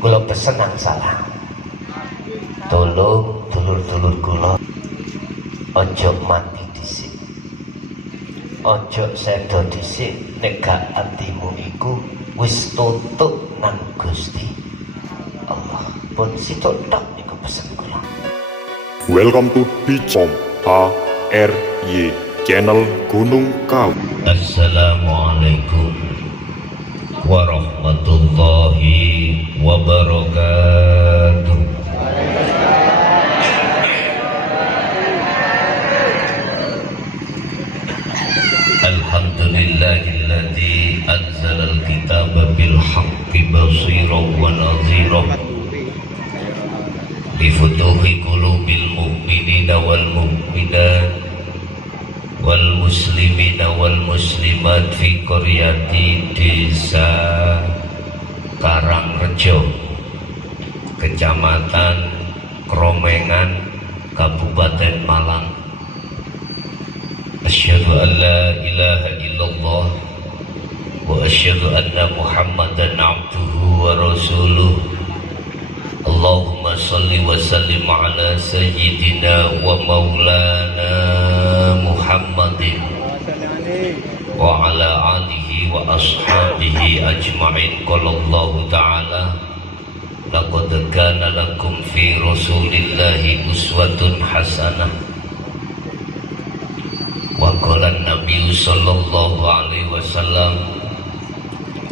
kula pesen nang salah. Tolong dulur-dulur kula ojo mati dhisik. Ojo sedo dhisik nek gak atimu iku wis tutuk nang Gusti Allah. Pun sitok tok iku pesen kula. Welcome to Bicom HRY Channel Gunung Kawi. Assalamualaikum warahmatullahi wabarakatuh. Alhamdulillahilladzi anzalal kitaba bil haqqi basiran wa nadhiran lifutuhi qulubil mu'minina wal mu'minat wal muslimina wal muslimat fi qaryati desa Karangrejo, Kecamatan Kromengan, Kabupaten Malang. Asyhadu an la ilaha illallah wa asyhadu anna Muhammadan abduhu wa rasuluh. Allahumma salli wa sallim ala sayyidina wa maulana Muhammadin wa ala alihi wa ashabihi ajma'in. Qala Allah ta'ala laqad kana lakum fi rasulillahi uswatun hasanah. Wa qala an-nabiy sallallahu alaihi wasallam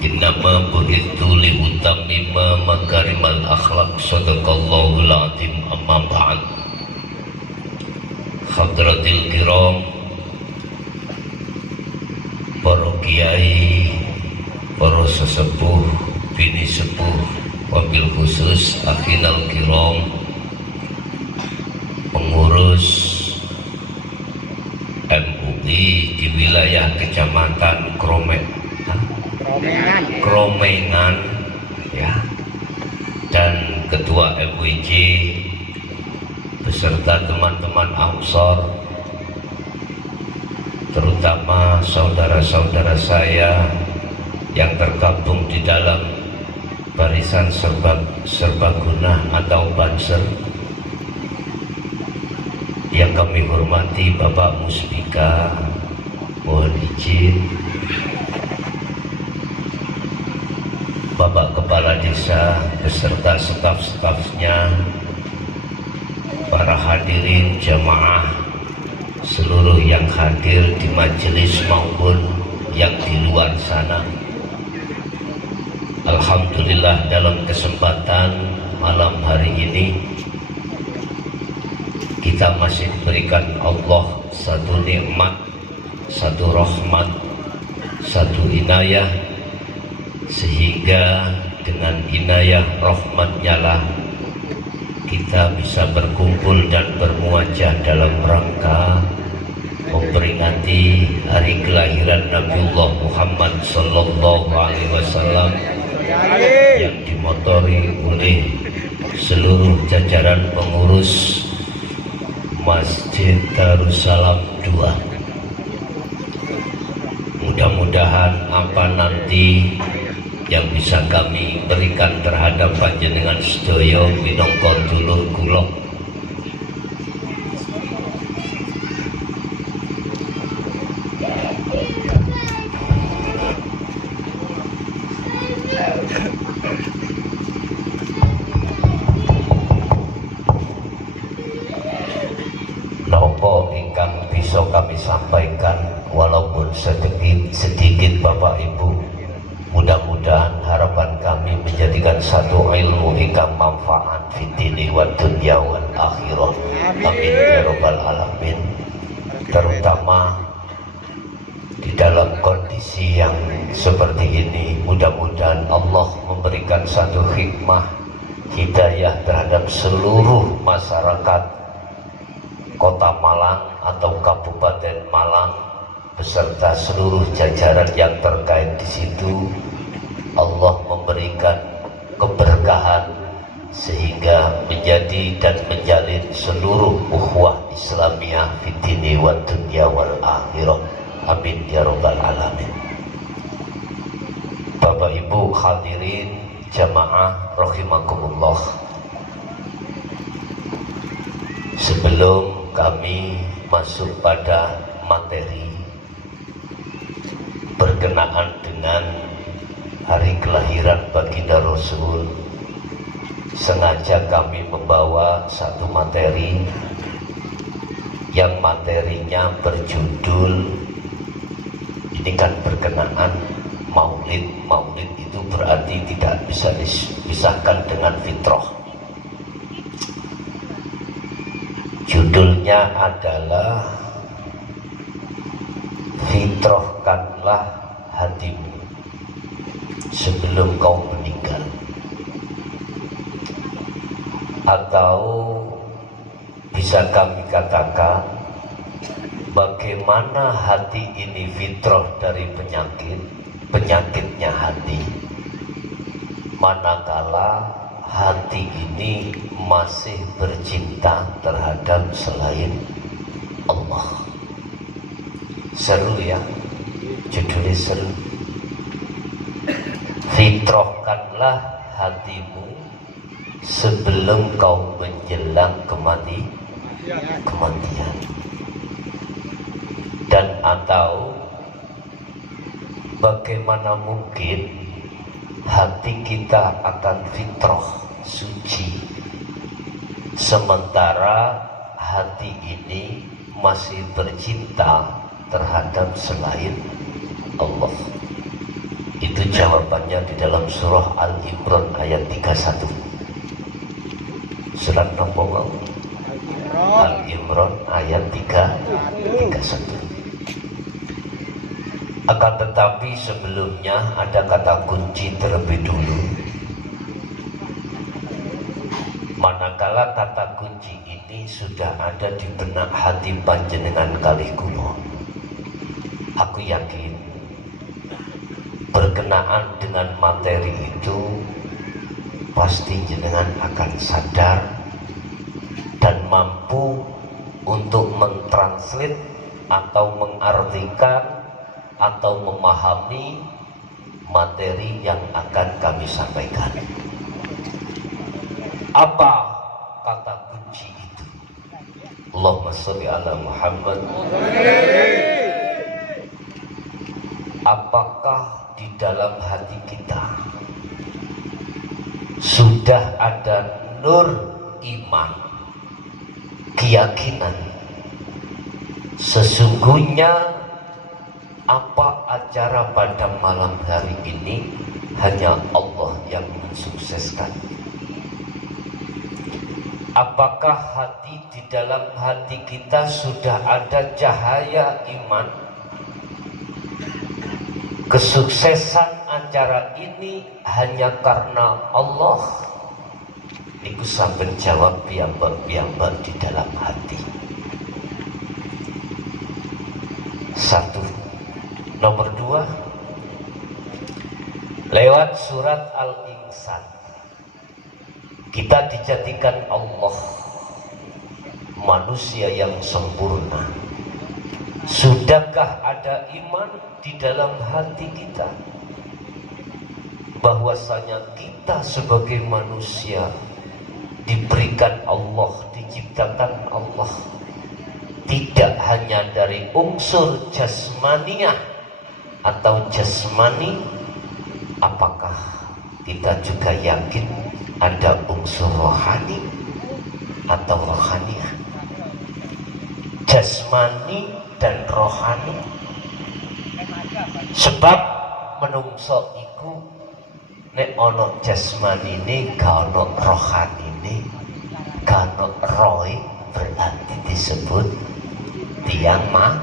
innama bu'ithu li utammima makarimal akhlaq. Sadaqallahul azim. Amma ba'd. Hadratil kiram, para kiai, para sesepuh, bini sepuh, wabil khusus akhinal kiram, pengurus MUI di wilayah Kecamatan Kromengan ya, dan ketua MUIJ beserta teman-teman Ansor, terutama saudara-saudara saya yang tergabung di dalam barisan serbaguna atau Banser, yang kami hormati Bapak Muspika, mohon izin, Bapak Kepala Desa beserta staf-stafnya, para hadirin jamaah, seluruh yang hadir di majelis maupun yang di luar sana. Alhamdulillah, dalam kesempatan malam hari ini kita masih diberikan Allah satu nikmat, satu rahmat, satu inayah, sehingga dengan inayah rahmatnya lah kita bisa berkumpul dan bermuajah dalam rangka memperingati hari kelahiran Nabiullah Muhammad sallallahu alaihi wasallam yang dimotori oleh seluruh jajaran pengurus Masjid Darussalam II. Mudah-mudahan apa nanti yang bisa kami berikan terhadap panjenengan sedaya minangka dulur kula nopo ingkang bisa kami sampaikan walaupun sedikit Bapak Ibu. Mudah-mudahan harapan kami menjadikan satu ilmu ingkang manfaat fid dini wad dunya wal akhirah. Amin ya rabbal alamin. Terutama di dalam kondisi yang seperti ini, mudah-mudahan Allah memberikan satu hikmah hidayah terhadap seluruh masyarakat Kota Malang atau Kabupaten Malang beserta seluruh jajaran yang terkait di situ. Allah memberikan keberkahan sehingga menjadi dan menjalin seluruh ukhuwah Islamiyah fid dini wad dunya wal akhirah. Amin ya rabbal alamin. Bapak Ibu hadirin jamaah rahimakumullah. Sebelum kami masuk pada materi berkenaan dengan hari kelahiran baginda Rasul, sengaja kami membawa satu materi yang materinya berjudul, ini kan berkenaan maulid. Maulid itu berarti tidak bisa dipisahkan dengan fitrah. Judulnya adalah fitrahkanlah hatimu sebelum kau meninggal. Atau bisa kami katakan, bagaimana hati ini fitrah dari penyakitnya hati, manakala hati ini masih bercinta terhadap selain Allah. Seru ya, judulnya seru. Fitrahkanlah hatimu sebelum kau menjelang kematian. Dan atau bagaimana mungkin hati kita akan fitrah suci sementara hati ini masih bercinta terhadap selain Allah. Itu jawabannya di dalam surah Al-Imran ayat 31. Surat nomor Al-Imran ayat 31. Akan tetapi sebelumnya ada kata kunci terlebih dulu. Manakala kata kunci ini sudah ada di benak hati panjenengan kali kula, aku yakin berkenaan dengan materi itu pasti jenengan akan sadar dan mampu untuk mentranslate atau mengartikan atau memahami materi yang akan kami sampaikan. Apa kata kunci itu? Allahumma sholli ala Muhammad. Apakah di dalam hati kita sudah ada nur iman, keyakinan sesungguhnya apa acara pada malam hari ini hanya Allah yang mensukseskan? Apakah di dalam hati kita sudah ada cahaya iman? Kesuksesan acara ini hanya karena Allah. Iku sampai jawab piyambak di dalam hati. Satu. Nomor 2, lewat surat Al-Insan kita dijadikan Allah manusia yang sempurna. Sudahkah ada iman di dalam hati kita bahwasanya kita sebagai manusia diberikan Allah, diciptakan Allah tidak hanya dari unsur jasmaniah atau jasmani, apakah kita juga yakin ada unsur rohani atau rohaniah? Jasmani dan rohani. Sebab menungso iku nek ono jasmani ini gak ono rohani ini, gak ono roy, berarti disebut tiang mati.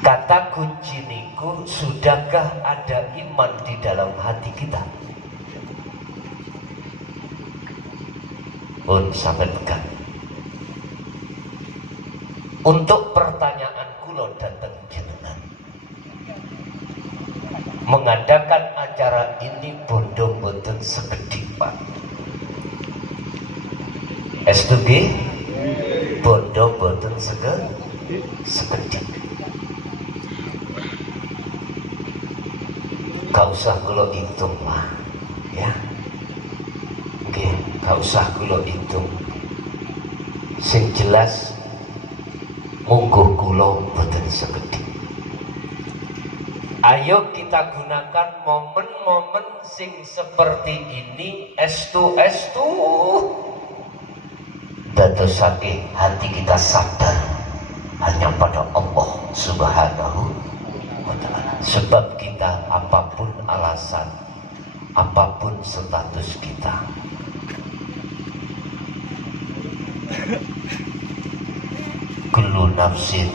Kata kunci niku, sudahkah ada iman di dalam hati kita? Pun sampai pegang. Untuk pertanyaan kula datang jenengan, mengadakan acara ini bondo mboten sekedhik Pak. Estuge bondo mboten sekedhik. gak usah kula hitung lah ya. Oke, gak usah kula hitung. Sing jelas mungguh kula boten sekedhik. Ayo kita gunakan momen-momen sing seperti ini estu dadosake hati kita sadar hanya pada Allah Subhanahu wa ta'ala. Sebab kita apapun alasan, apapun status kita, kullu nafsin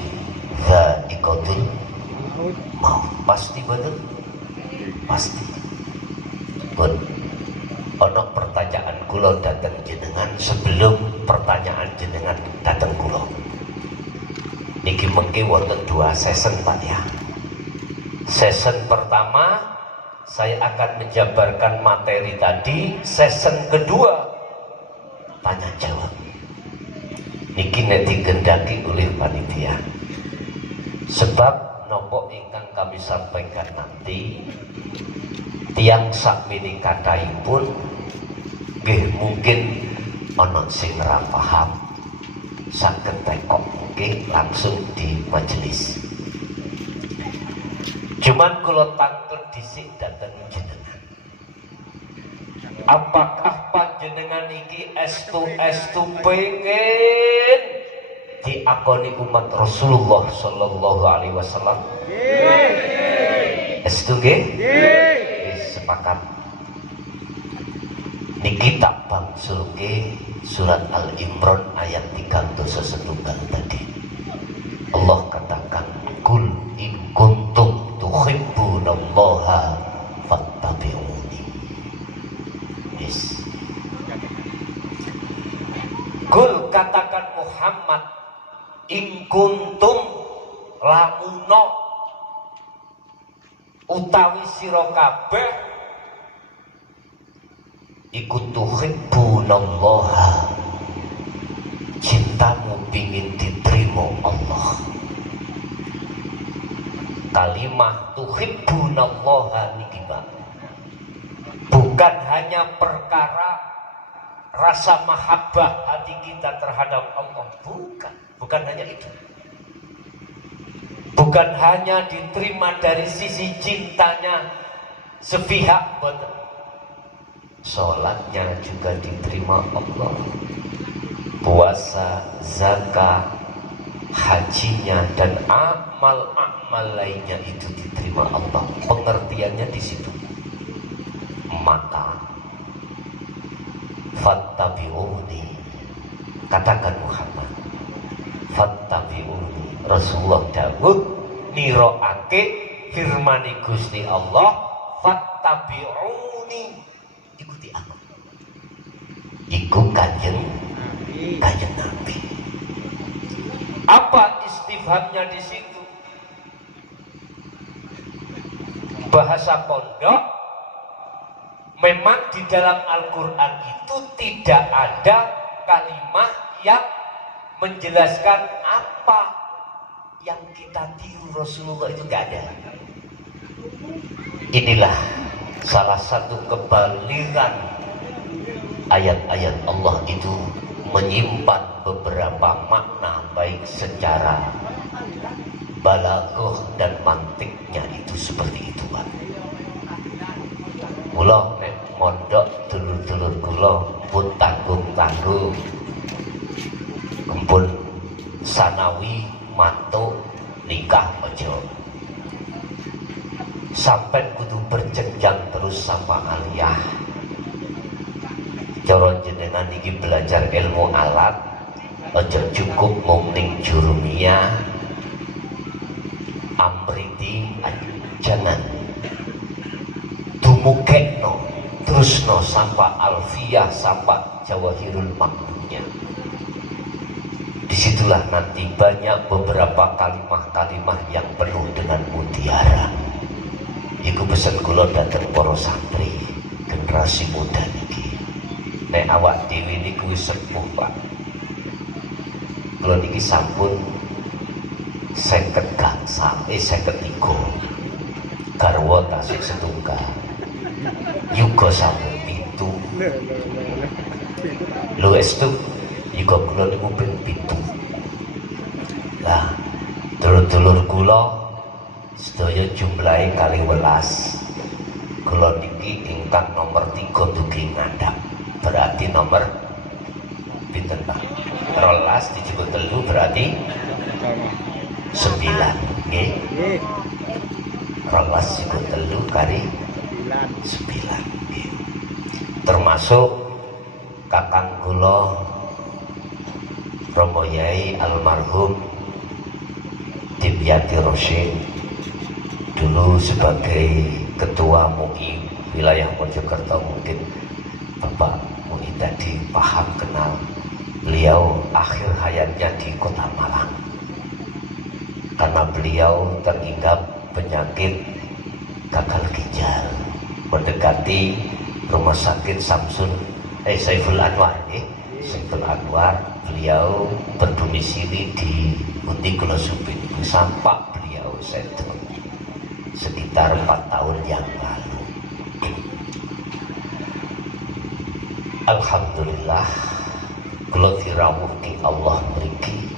dha'iqatul maut. Pasti betul? Pasti. Pun ono pertanyaan kula datang jenengan sebelum pertanyaan jenengan datang kula. Niki mengki wonten 2 season Pak ya. Season pertama saya akan menjabarkan materi tadi, season kedua tanya jawab. Niki nek digendaki oleh panitia. Sebab nopo ingkang kami sampaikan nanti tiang sakmini kataipun nggih mungkin ana sing ora paham saged tekok mungkin langsung di majelis. Cuman kula tangkel dhisik dateng jenengan. Apakah panjenengan iki estu pengen diakoni umat Rasulullah sallallahu alaihi wasallam? Estu nggih? Sepakat. Niki tak bangsulke surat Al-Imran ayat 31 tadi. Allah katakan, "Kul in kuntum tuhibbunallaha fattabi'uni." Yes. Kul katakan Muhammad, in kuntum lamuno utawi sira kabeh iku tuhibbunallaha, cintamu pingin diterima Allah. Kalimah tuhibbunallaha niki bukan hanya perkara rasa mahabbah hati kita terhadap Allah, bukan hanya itu. Bukan hanya diterima dari sisi cintanya sepihak, betul. Sholatnya juga diterima Allah, puasa, zakat, hajinya dan amal-amal lainnya itu diterima Allah. Pengertiannya di situ. Maka fattabi'uni, katakan Muhammad, fattabi'uni. Rasulullah dawuh niroake firmani Gusti Allah, fattabi'uni, ikuti aku. Iku kanjeng Nabi. Apa istifhamnya di situ? Bahasa pondok, memang di dalam Al-Quran itu tidak ada kalimat yang menjelaskan apa yang kita tiru Rasulullah, itu gak ada. Inilah salah satu kebalikan ayat-ayat Allah itu menyimpan beberapa makna, baik secara balaghah dan mantiknya itu seperti itu, Pak. Kula nek mondok dulur-dulur kula pun tanggung-tanggung, kempun sanawi mantuk nikah ojo, sampai kudu berjenjang terus sama aliyah. Cara jenengan iki belajar ilmu alat, ojo cukup mungning jurumiyah, amriti, jangan dumukekno terusno sampai alfiyah, sampai jawahirul maknunnya. Disitulah nanti banyak beberapa kalimah-kalimah yang penuh dengan mutiara. Iku pesen kula dateng para santri generasi muda niki. Nek awak dhewe niku wis sepuh, Pak. Kula niki sampun 50 gangsal, 53. garwa tasih setunggal yuga sampun 7 lho estu yuga kula niku ping 7 lah dulur-dulur kula sedaya jumlahe 12 kula niki ingkang nomor 3 dugi ngandhap berarti nomor pinten Pak 12 dijupuk 3 berarti 9 nggih 12 dijupuk 3 kali 9 nggih termasuk kakang kula Romo Yai almarhum Dimyati Rosyid dulu sebagai ketua MUI wilayah Mojokerto, mungkin Bapak MUI tadi paham kenal beliau akhir hayatnya di Kota Malang karena beliau terhinggap penyakit gagal ginjal mendekati rumah sakit Saiful Anwar Saiful Anwar beliau berdomisili di Putih Kulo Supin sampai beliau settle sekitar 4 tahun yang lalu. Alhamdulillah kula dirawuhi Allah mriki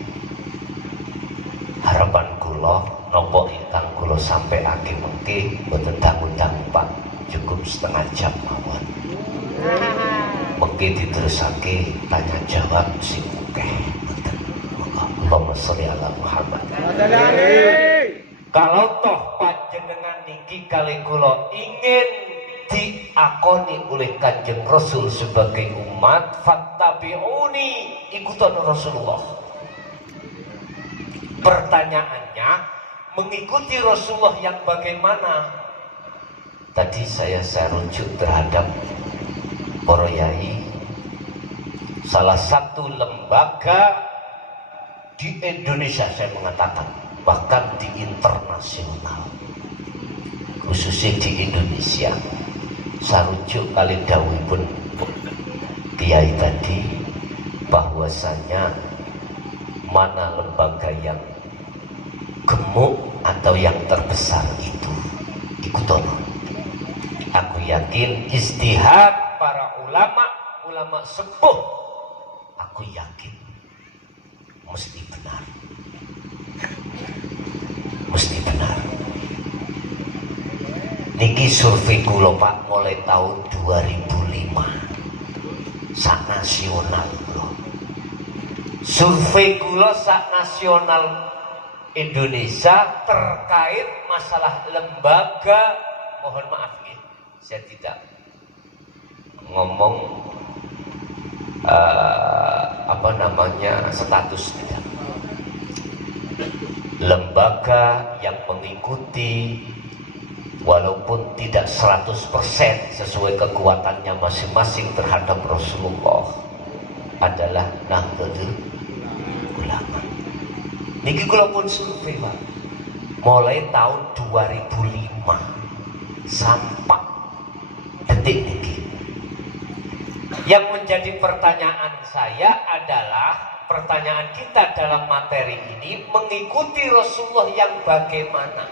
harapan kula napa ingkang kula sampaiake mengke boten dangu-dangu Pak cukup setengah jam mawon mengke diterusake tanya jawab sing akeh boten Allahumma sholli ala Muhammad. Kalau toh panjenengan niki kali kula ingin diakoni oleh Kanjeng Rasul sebagai umat, fattabi'uni, ikutan Rasulullah. Pertanyaannya, mengikuti Rasulullah yang bagaimana? Tadi saya rujuk terhadap para yai, salah satu lembaga di Indonesia saya mengatakan, bahkan di internasional, khususnya di Indonesia, sarujuk kali dawuhipun kiai tadi bahwasanya mana lembaga yang gemuk atau yang terbesar itu ikutono. Aku yakin istihad para ulama sepuh, aku yakin mesti benar. Mesti benar. Niki survei kula Pak mulai tahun 2005 sak nasional kula. Survei kula sak nasional Indonesia terkait masalah lembaga, mohon maaf ya, saya tidak ngomong status tidak. Lembaga yang mengikuti walaupun tidak 100% sesuai kekuatannya masing-masing terhadap Rasulullah adalah Nahdlatul Ulama. Niki kula pun survei Pak mulai tahun 2005 sampai detik niki. Yang menjadi pertanyaan saya adalah, pertanyaan kita dalam materi ini, mengikuti Rasulullah yang bagaimana?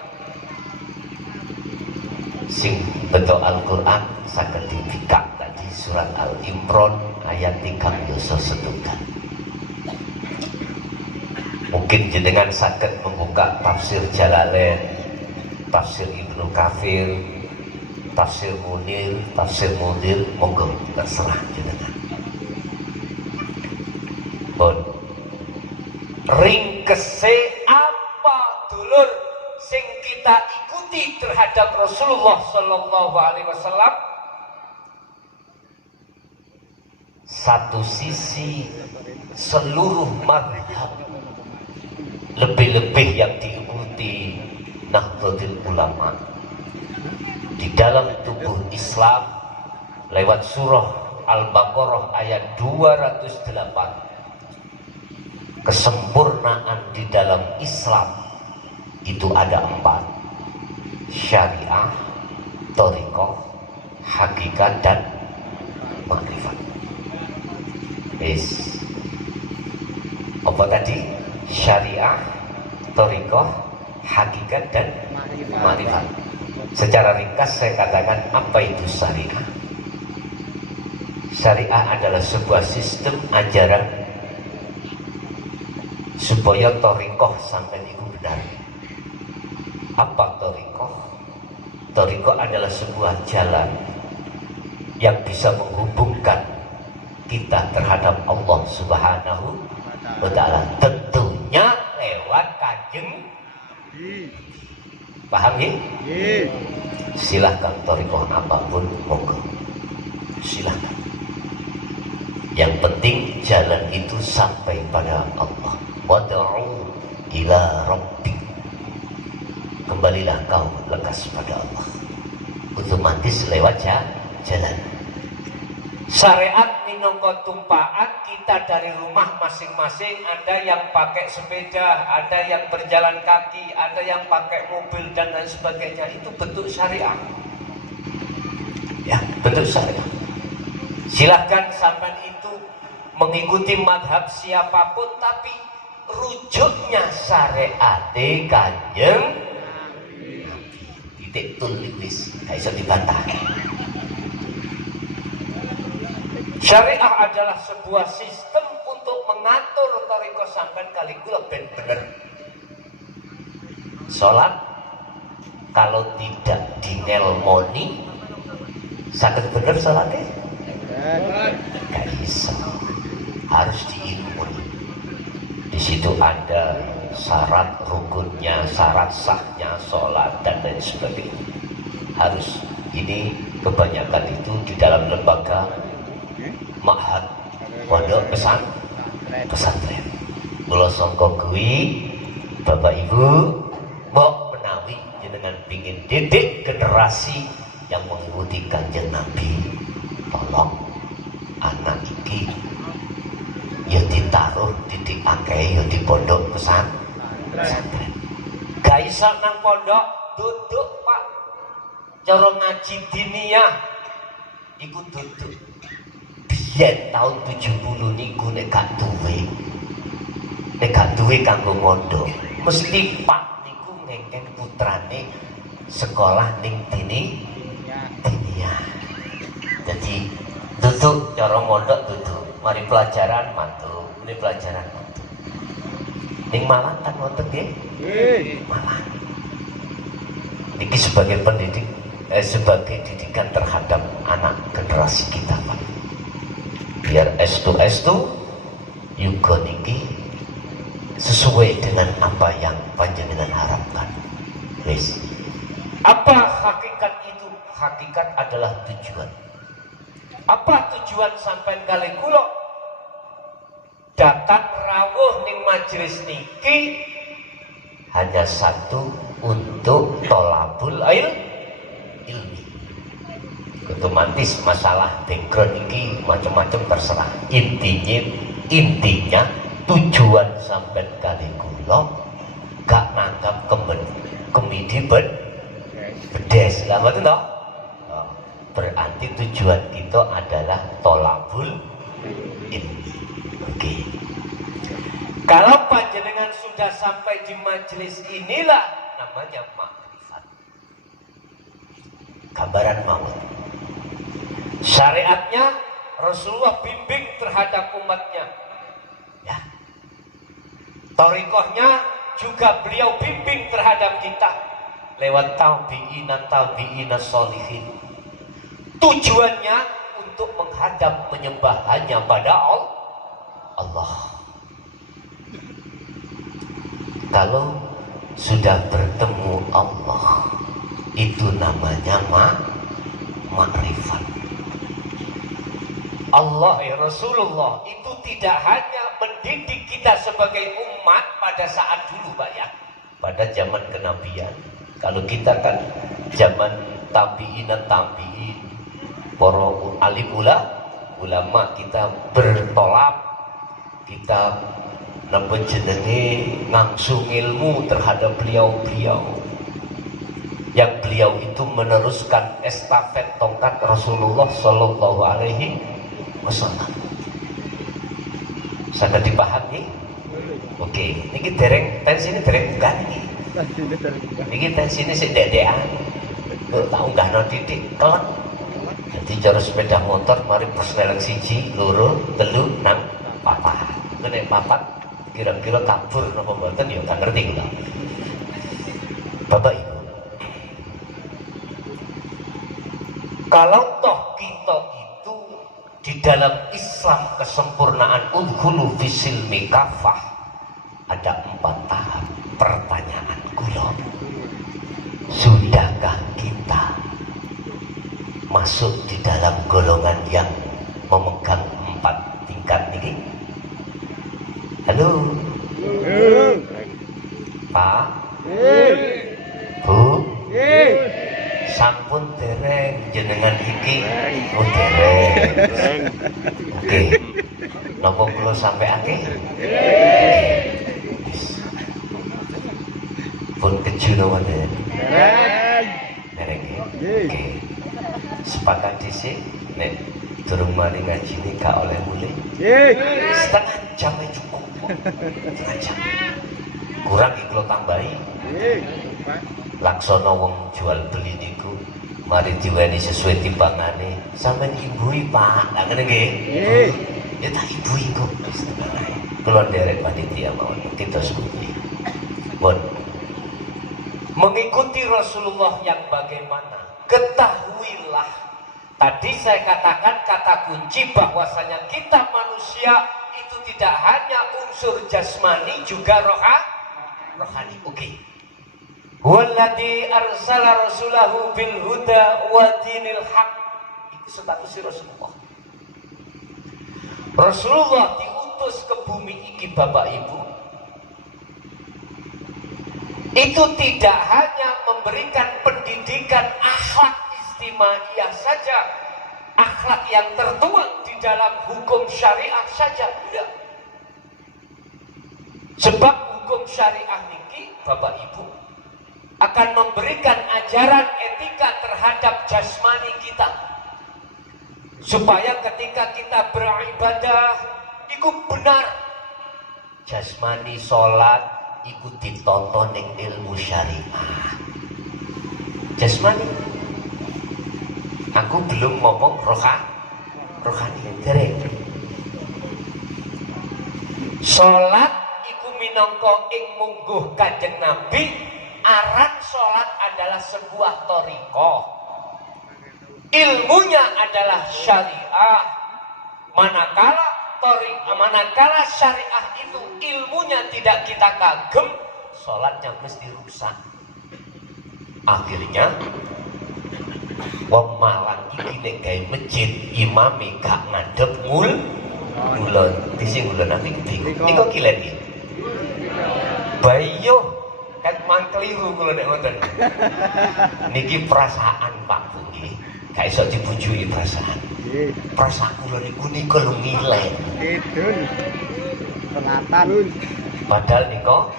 Sing betul Al-Quran saged dibikak tadi surat Al-Imran ayat 3 setunggal. Mungkin jenengan saged membuka tafsir Jalalain, tafsir Ibnu Katsir, tafsir Munir, monggo terserah jenengan. Bon, ringkese apa dulur sing kita ikuti terhadap Rasulullah Sallallahu Alaihi Wasallam? Satu sisi seluruh mazhab, lebih-lebih yang diikuti Nahdlatul Ulama di dalam tubuh Islam lewat surah Al-Baqarah ayat 208. Kesempurnaan di dalam Islam itu ada 4: syariah, thariqah, hakikat, dan makrifat. Apa tadi? Syariah, thariqah, hakikat, dan makrifat. Secara ringkas saya katakan, apa itu syariah? Syariah adalah sebuah sistem ajaran supaya thariqah sampai itu benar. Apa thariqah? Thariqah adalah sebuah jalan yang bisa menghubungkan kita terhadap Allah Subhanahu wa Ta'ala, tentunya lewat kanjeng. Paham ya? Silahkan thariqah apapun, monggo silahkan. Yang penting jalan itu sampai pada Allah. Wad'u ila rabbik, kembalilah kau lekas pada Allah, otomatis lewat jalan. Syariat minangka tumpaan kita dari rumah masing-masing. Ada yang pakai sepeda, ada yang berjalan kaki, ada yang pakai mobil dan lain sebagainya. Itu bentuk syariat. Ya, bentuk syariat. Silahkan sampai itu mengikuti madhab siapapun, tapi rujuknya syariat kanjeng titik tulis, gak bisa dibantah. Syariah adalah sebuah sistem untuk mengatur thariqah sampean kali kula ben bener. Salat kalau tidak dinelmoni saged bener salatnya? Gak bisa. Harus diilmuni. Di situ ada syarat rukunnya, syarat sahnya salat dan lain sebagainya. Harus, ini kebanyakan itu di dalam lembaga ma'had, pondok pesantren. Kula sangka kuwi Bapak Ibu mbok menawi jenengan pingin didik generasi yang mengikuti Kanjeng Nabi, tolong anak iki ya ditaruh didik akeh ya di pondok pesantren. Gak iso nang pondok duduk Pak. Cara ngaji diniyah iku duduk. Biyen tahun 70 niku nek gak duwe kanggo mondok, mesti Pak niku ngengken putrane sekolah ning diniyah. Jadi duduk cara mondok duduk, mari pelajaran mantuk, ini pelajaran mantuk. Ning Malang kan wonten nggih? Malang. Niki sebagai pendidik, sebagai didikan terhadap anak generasi kita Pak. Biar estu yuga niki sesuai dengan apa yang panjenengan harapkan. Wis. Apa hakikat itu? Hakikat adalah tujuan. Apa tujuan sampai kali kula datang rawuh ning majelis niki? Hanya satu, untuk tolabul ilmi. Otomatis masalah background ini macam-macam terserah. Intinya tujuan sampai kali kula gak nanggap kemidi bedes lah, betul toh? Berarti tujuan kita adalah tolabul ilmi. Oke. Kalau panjenengan sudah sampai di majelis inilah namanya makrifat. Gambaran mawon. Syariatnya Rasulullah bimbing terhadap umatnya. Ya. Thariqahnya juga beliau bimbing terhadap kita lewat tabi'ina sholihin. Tujuannya untuk menghadap menyembah hanya pada Allah. Kalau sudah bertemu Allah, itu namanya makrifat. Allah ya Rasulullah itu tidak hanya mendidik kita sebagai umat pada saat dulu Pak ya, pada zaman kenabian. Kalau kita kan zaman tabi'in, para alim ulama kita bertolak, kita napa jenenge ngangsung ilmu terhadap beliau-beliau. Yang beliau itu meneruskan estafet tongkat Rasulullah Sallallahu Alaihi Wasallam. Sangat dipahami? Oke, ini tensi ini dereng bukan ini. Ini tensi ini sededean. tak unggahno titik kelak. Jadi cara sepeda motor mari persneleng 1, 2, 3, 6, 4. Nek 4 kira-kira kabur napa mboten ya gak ngerti kula. Bapak Ibu, kalau toh kita itu di dalam Islam kesempurnaan udkhulu fisilmi kafah, ada 4 tahap. Pertanyaan kula, sudahkah kita masuk di dalam golongan yang memegang 4 tingkat ini? Halo Pak, Bu, sampun dereng jenengan iki? Oh dereng. Oke, napa kula sampeake? Pun keju napa dereng? Dereng. Oke. Sepakat dhisik nek durung mari ngaji ini gak oleh mulai. Setengah jam cukup. Setengah jam. Kurang iki kula tambahi. Laksana wong jual beli niku mari diweni sesuai timbangane. Sampeyan ibui Pak, lha ngene nggih. Ya tak ibui kok. Kula nderek panitia mawon kita sepundi. Pun mengikuti Rasulullah yang bagaimana? Ketahuilah, tadi saya katakan kata kunci bahwasanya kita manusia itu tidak hanya unsur jasmani, juga rohani. Oke. Walladzi arsala rasulahu bil huda wa dinil haq. Itu status Rasulullah. Rasulullah diutus ke bumi iki Bapak Ibu. Itu tidak hanya memberikan pendidikan akhlak istimaiyah saja, akhlak yang tertuang di dalam hukum syariah saja, tidak. Sebab hukum syariah niki Bapak Ibu akan memberikan ajaran etika terhadap jasmani kita, supaya ketika kita beribadah itu benar. Jasmani sholat ikut ditonton ning ilmu syariah. Jasmani. Aku belum ngomong rohani dereng. Salat iku minangka ing mungguh Kanjeng Nabi, aran salat adalah sebuah thariqah. Ilmunya adalah syariah. Manakala syariah itu ilmunya tidak kita kagem, sholatnya mesti rusak. Akhirnya wong malang iki nek gawe masjid imame gak ngadep ngulon. Disi ngulon aku bingung. Niku kilen iki. Bayo kan mangkeliru kula nek ngoten. Niki perasaan Pak Bu nggih. Gak iso dibujuki perasaan. Perasaan kula niku lu ngilen. Kidul. Selatan. Padahal niku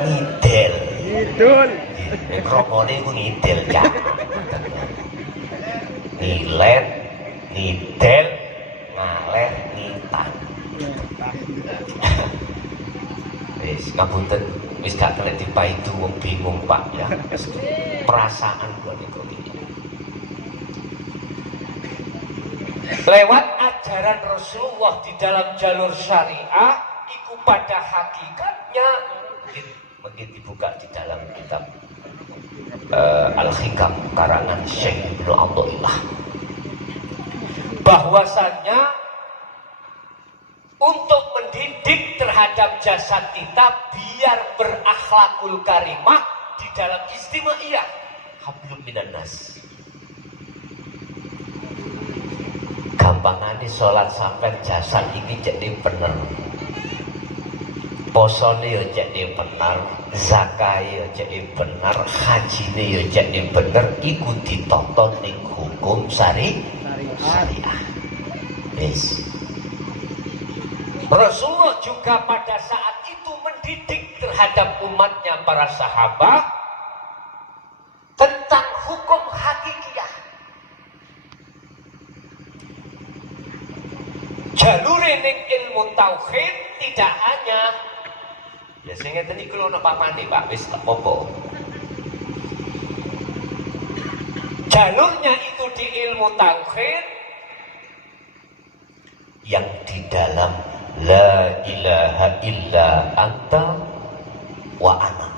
ngidel. Ngidul. Mikrofone ku ngidel ya. Ngilen, ngidel, ngaleh, ngitan. Wis ngapunten, wis gak kena dipaidu wong bingung Pak ya. Perasaan kula niku. Lewat ajaran Rasulullah di dalam jalur syariah, itu pada hakikatnya mungkin dibuka di dalam kitab Al-Hikam karangan Syekh Ibnu Abdullah, bahwasannya untuk mendidik terhadap jasad kita biar berakhlakul karimah di dalam istimaiyah hablum minan nas. Gampangane sholat sampai jasad ini jadi bener, posone ya jadi bener, zakat ya jadi bener, hajine ya jadi bener. Iku ditonton ning hukum syariah. Yes. Rasulullah juga pada saat itu mendidik terhadap umatnya para sahabat tentang hukum hakikiyah. Jalur ning ilmu tauhid tidak hanya ya sing ngeten iki lho nek papane Pak wis tak apa. jalurnya itu di ilmu tauhid yang di dalam la ilaha illa anta wa ana.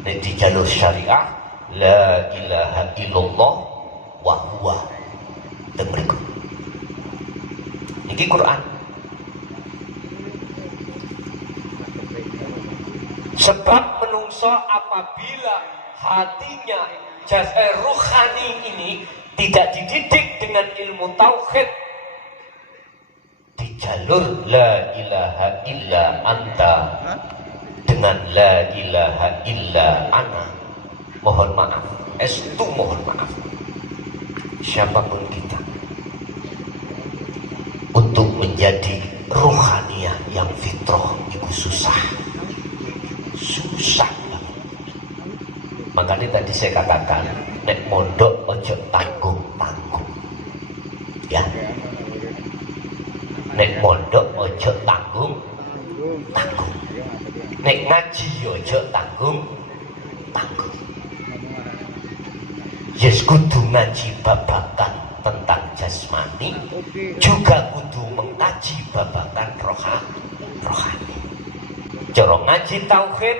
Dan di jalur syariah la ilaha illallah wa huwa. Dan berikut ini Quran. Sebab menungso apabila hatinya ruhani ini tidak dididik dengan ilmu tauhid di jalur la ilaha illa anta dengan la ilaha illa ana, mohon maaf, estu mohon maaf, siapapun kita untuk menjadi rohaniah yang fitrah itu susah banget. Makanya tadi saya katakan nek mondok ojo tanggung ya, nek mondok ojo tanggung, nek ngaji ojo tanggung. Yes, kudu ngaji babakan tentang jasmani, juga kudu mengkaji babakan rohani. Cara ngaji tauhid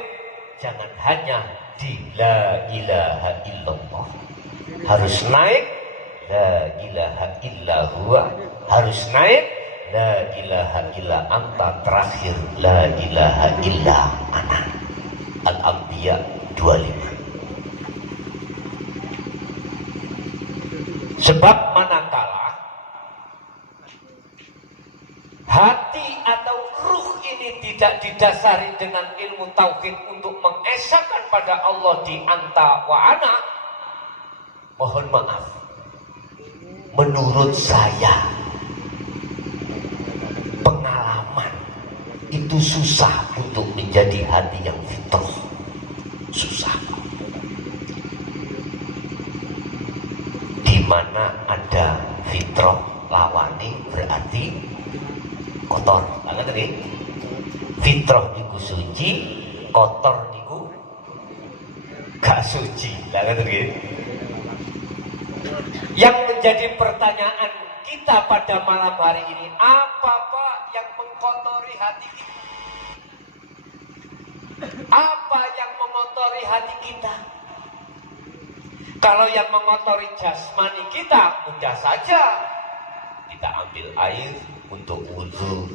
jangan hanya di la ilaha illallah, harus naik la ilaha illa huwa, harus naik la ilaha illa anta, terakhir la ilaha illa ana. Al-Anbiya 25. Sebab manakala hati atau ruh ini tidak didasari dengan ilmu tauhid untuk mengesahkan pada Allah di anta wa ana, mohon maaf, menurut saya pengalaman itu susah untuk menjadi hati yang fitrah, susah. Di mana ada fitrah lawani berarti kotor. Banget tadi. Fitrah niku suci, kotor niku gak suci. Banget tadi. Yang menjadi pertanyaan kita pada malam hari ini, apa Pak yang mengkotori hati kita? Apa yang mengotori hati kita? Kalau yang mengotori jasmani kita, mudah saja. Kita ambil air untuk wudhu,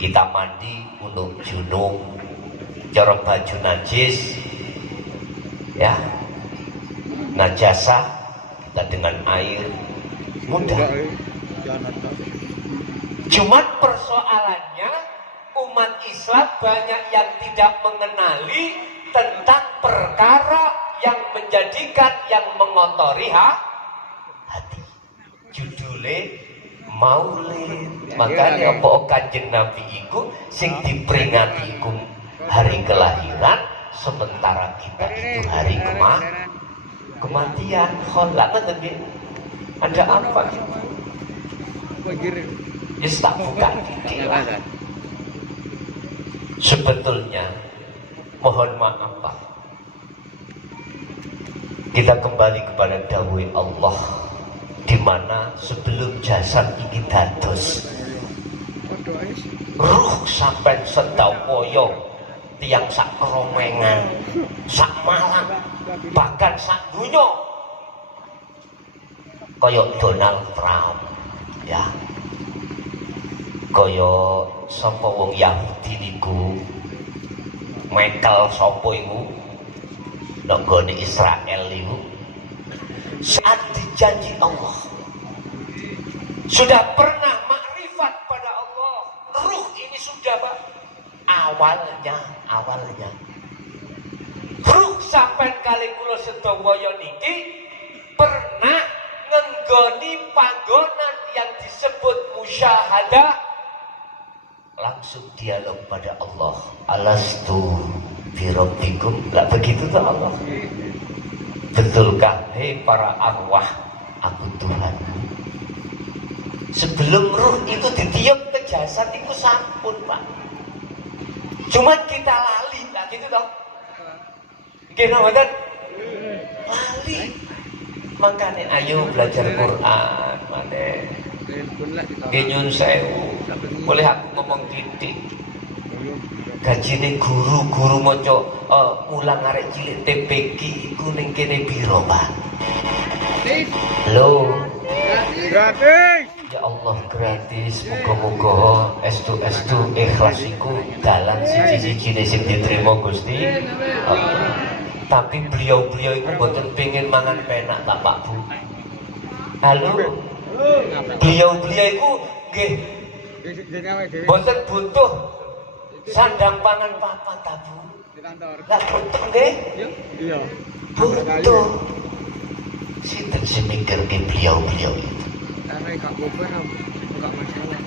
kita mandi untuk junub, jorok baju najis, ya, najasah, kita dengan air, mudah. Cuman persoalannya umat Islam banyak yang tidak mengenali tentang perkara yang menjadikan, yang mengotori hati. Judulnya Maulid. Makanya apa Kanjeng Nabi iku sing diperingati iku hari kelahiran, sementara kita itu hari kematian. Kholak tadi ada apa? Ya tak buka dikit lah. Sebetulnya mohon maaf Pak, kita kembali kepada dawuh Allah, di mana sebelum jasad ini dados, ruh sampai sedapoyo, tiang sak keromengan, sak malang, bahkan sak dunya, koyok Donald Trump, ya, koyok sapa wong Yahudi niku, Michael sapa iku, nggone Israel iku. Saat dijanji Allah sudah pernah makrifat pada Allah, ruh ini sudah Pak, awalnya ruh sampai kali kula sedaya niki pernah ngenggoni panggonan yang disebut musyahadah, langsung dialog pada Allah, alastu bi rabbikum, enggak begitu tuh Allah. Betulkah hei para arwah, aku Tuhanmu? Sebelum ruh itu ditiup ke jasad itu sampun Pak. Cuman kita lali, nah gitu dong. Gimana kan? Lali. Makanya ayo belajar Quran mana. Nyun sewu. Boleh aku ngomong titik. Gajine guru maca mulang arek cilik TPQ iku ning kene piro, Pak? Halo. Gratis. Ya Allah gratis. Muga-muga estu ikhlas iku dalan siji-sijine sing diterima Gusti. Tapi beliau-beliau itu boten pengen mangan penak Pak Bu. Halo. Beliau-beliau itu nggih boten butuh sandang pangan papan ta Bu. Lah butuh nggih? Iya. Butuh. Sinten sing mikirke beliau-beliau itu? Karena gak apa-apa, gak masalah.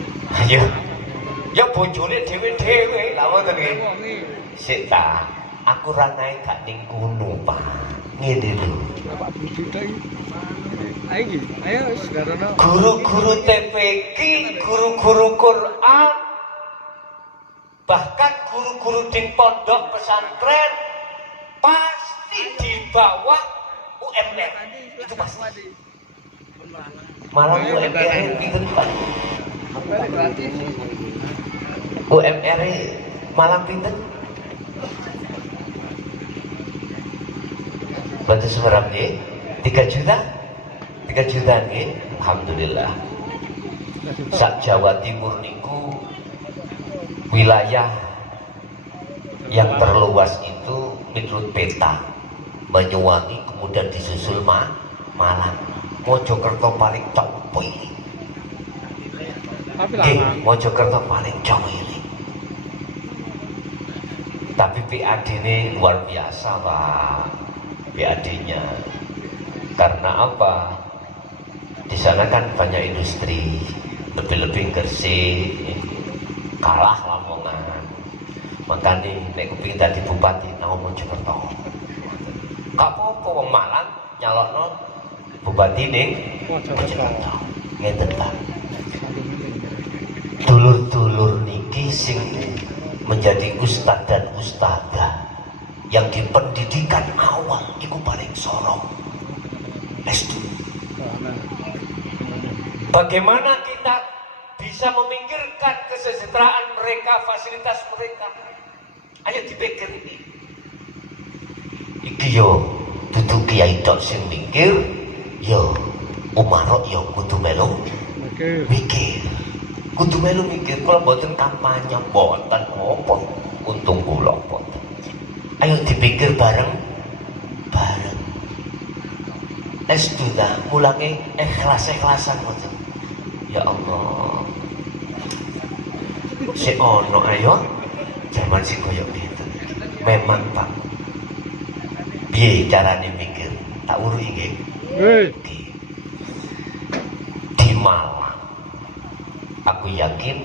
Ayo. Ya bojone dhewe-dhewe lha ngoten nggih. Sik ta. Aku ranae gak ning kono, Pak. Ngene lho. Bapak Budi tadi. Ayo sekarang. Guru-guru TPQ, guru-guru Quran, bahkan guru-guru di pondok pesantren pasti di bawah UMR. Itu pasti. Malah UMR pinten Pak? UMR malah pinten? Bantu semerap nggih, 3 juta? 3 juta nggih. Alhamdulillah. Sak Jawa Timur niku wilayah yang terluas itu menurut peta Banyuwangi, kemudian disusul Malang. Mojokerto paling copoy. Mojokerto paling copoy. Tapi PAD ini luar biasa Pak. PAD-nya. Karena apa? Di sana kan banyak industri, lebih-lebih Gresik, kalah Lamongan. Makanya nek kepingin dadi bupati nang Mojokerto. Gak apa-apa wong Malang nyalokno bupati ning Mojokerto. Ngeten Pak. Dulur-dulur niki sing menjadi ustad dan ustadzah yang di pendidikan awal itu paling sorong. S2. Bagaimana kita bisa memikirkan kesejahteraan mereka, fasilitas mereka? Ayo dipikir ini. Iki yo dudu kiai tok sing mikir, yo umarok yo kudu melu mikir. Kudu melu mikir, kalau boten kampanye boten apa untung kula boten. Ayo dipikir bareng. S2 mulangi ikhlas-ikhlasan ngoten. Ya Allah. Si ono ayo zaman sing koyo ngeten. Memang Pak. Piye carane mikir? Tak urui nggih. Di Malang. Aku yakin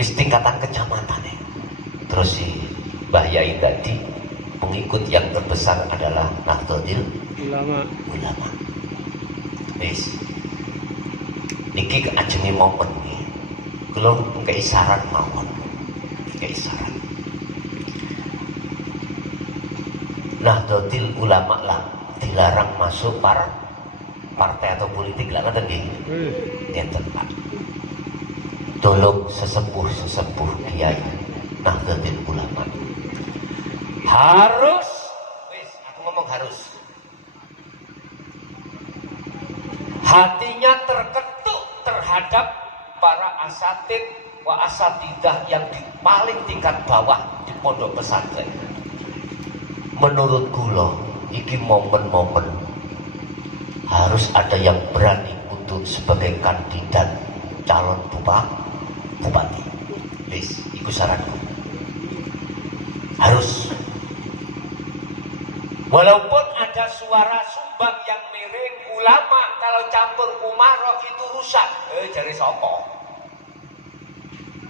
wis tingkatan kecamatan nih. Terus si Mbah Yai tadi pengikut yang terbesar adalah Nahdlatul Ulama. Wis. Niki ajenge momen iki. Kula ngkei saran mawon. Ngkei saran. Nahdlatul Ulama lah dilarang masuk partai atau politik lah ngoten nggih. Ngeten Pak. Tolong sesepuh kiai Nahdlatul Ulama. Harus, wis aku ngomong harus. Hatinya terketuk terhadap para asatid wa asatidah yang di paling tingkat bawah di pondok pesantren. Menurut kula, iki momen-momen harus ada yang berani untuk sebagai kandidat calon bupati. Wis, iku saranku. Harus. Walaupun ada suara sumbang yang miring, ulama kalau campur umarok itu rusak. Jari sapa?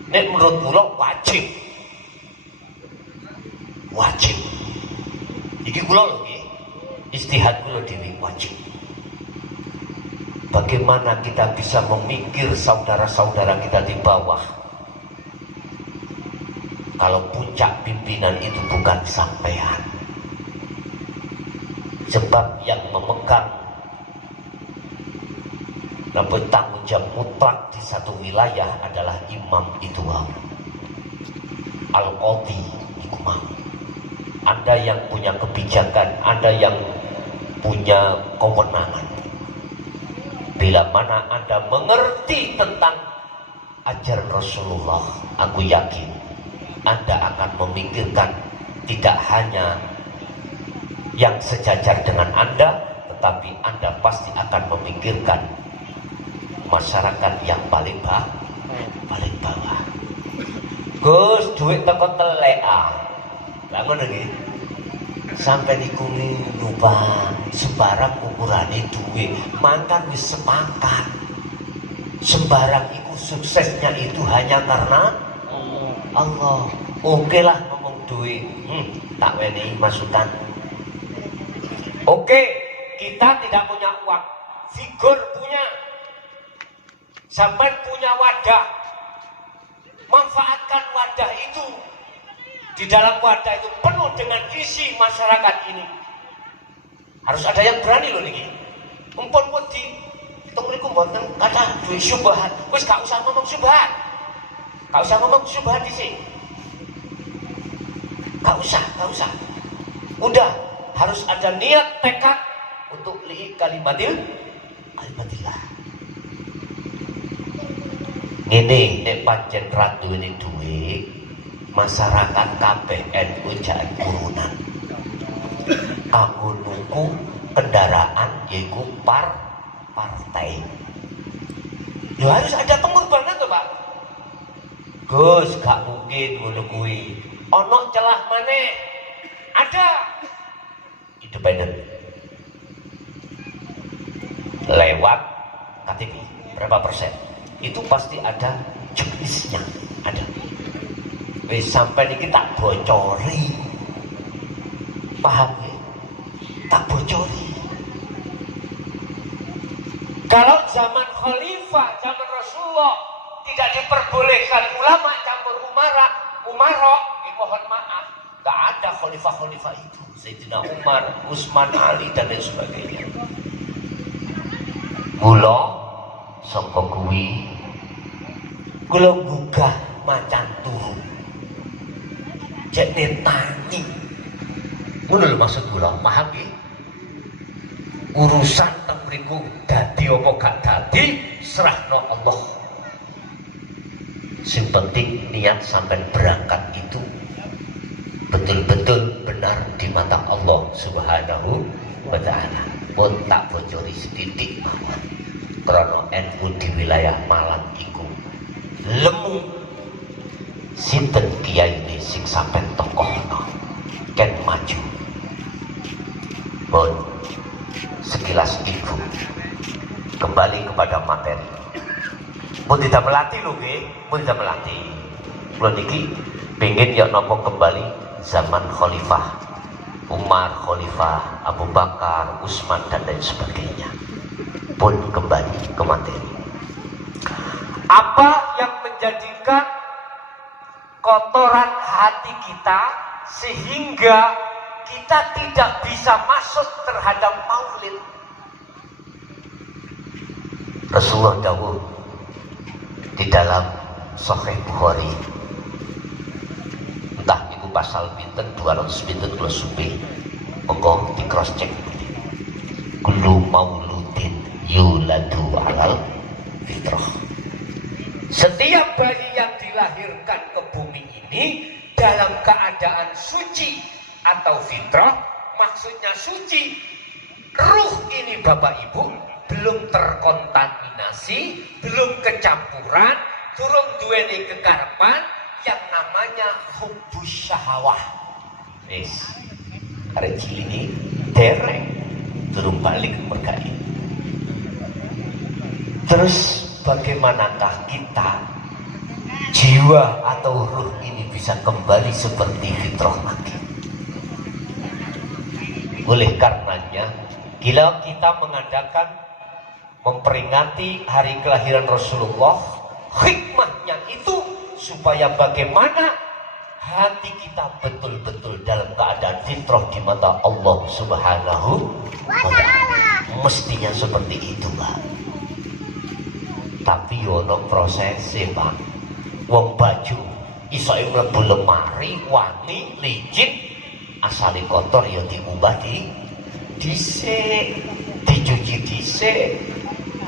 Nek menurut kula wajib. Wajib. Iki kula lho nggih. Istihad kula dhewe wajib. Bagaimana kita bisa memikir saudara-saudara kita di bawah? Kalau puncak pimpinan itu bukan sampean. Sebab yang memegang Namun tanggung jawab mutlak di satu wilayah adalah imam itu. Al-Qadhi itu mau. Anda yang punya kebijakan, Anda yang punya kewenangan. Bila mana Anda mengerti tentang ajaran Rasulullah, aku yakin Anda akan memikirkan tidak hanya yang sejajar dengan Anda, tetapi Anda pasti akan memikirkan masyarakat yang paling bawah. Gus, duit teko telek lah ngono iki. Sampai niku nyumbang sembarang ukurane duit, mantan wis sepakat. Sembarang iku suksesnya itu hanya karena Allah. Oke lah ngomong duit. Tak wenehi masukan. Oke, kita tidak punya uang. Figur punya. Sampai punya wadah. Manfaatkan wadah itu. Di dalam wadah itu penuh dengan isi masyarakat ini. Harus ada yang berani loh niki. Mumpun wedi tunggu mboten kata duit syubhat. Wis gak usah ngomong syubhat. Gak usah ngomong syubhat di sini. Gak usah. Udah, harus ada niat tekad untuk lihi kalimatillah. Ini nek pancen ra duweni duit, masyarakat kabeh NU jangan turunan. Aku nuku kendaraan yaitu partai. Ya harus ada pengorbanan tuh Pak. Gus, gak mungkin ngono kuwi. Ono celah maneh. Ada. Independen. Lewat KTP berapa persen? Itu pasti ada checklistnya, ada. Wis sampai niki tak bocori, paham ya? Tak bocori. Kalau zaman khalifah, zaman Rasulullah tidak diperbolehkan ulama campur umaro, mohon maaf, nggak ada khalifah itu. Sayyidina Umar, Utsman, Ali dan lain sebagainya. Mula saka kuwi kula gugah macan turu. Jekne tani. Ngono lho maksud kula, paham nggih? Urusan teng mriku dadi apa gak dadi serahno Allah. Sing penting niat sampai berangkat itu betul-betul benar di mata Allah Subhanahu wa ta'ala. Pun tak bocori setitik mawon. Krono NU di wilayah Malang iku lemu sinten kiai ini sing sampai tokohno ken maju. Pun sekilas ibu kembali kepada materi. Pun tidak melatih lho nggih, pun tidak melatih. Kula niki pengen ya napa kembali zaman khalifah Umar, Khalifah Abu Bakar, Utsman dan lain sebagainya. Pun kembali ke materi. Apa yang menjadikan kotoran hati kita sehingga kita tidak bisa masuk terhadap maulid? Rasulullah dawuh di dalam Sahih Bukhari, entah itu pasal pinten 200 pinten kula supi, monggo di cross check. Kullu mauludin yuladu alal fitrah. Setiap bayi yang dilahirkan ke bumi ini dalam keadaan suci atau fitrah, maksudnya suci, ruh ini Bapak Ibu belum terkontaminasi, belum kecampuran, durung duweni kekarepan yang namanya hubbus syahwah. Wis, arek cilik dereng durung balik mergai. Terus bagaimanakah kita jiwa atau ruh ini bisa kembali seperti fitrah lagi? Oleh karenanya, bila kita mengadakan memperingati hari kelahiran Rasulullah, hikmahnya itu supaya bagaimana hati kita betul-betul dalam keadaan fitrah di mata Allah Subhanahu wa ta'ala. Mestinya seperti itu, Pak. tapi ono prosese Pak. Wong baju iso mlebu lemari wangi licin, asale kotor ya diubah dhisik, dicuci dhisik,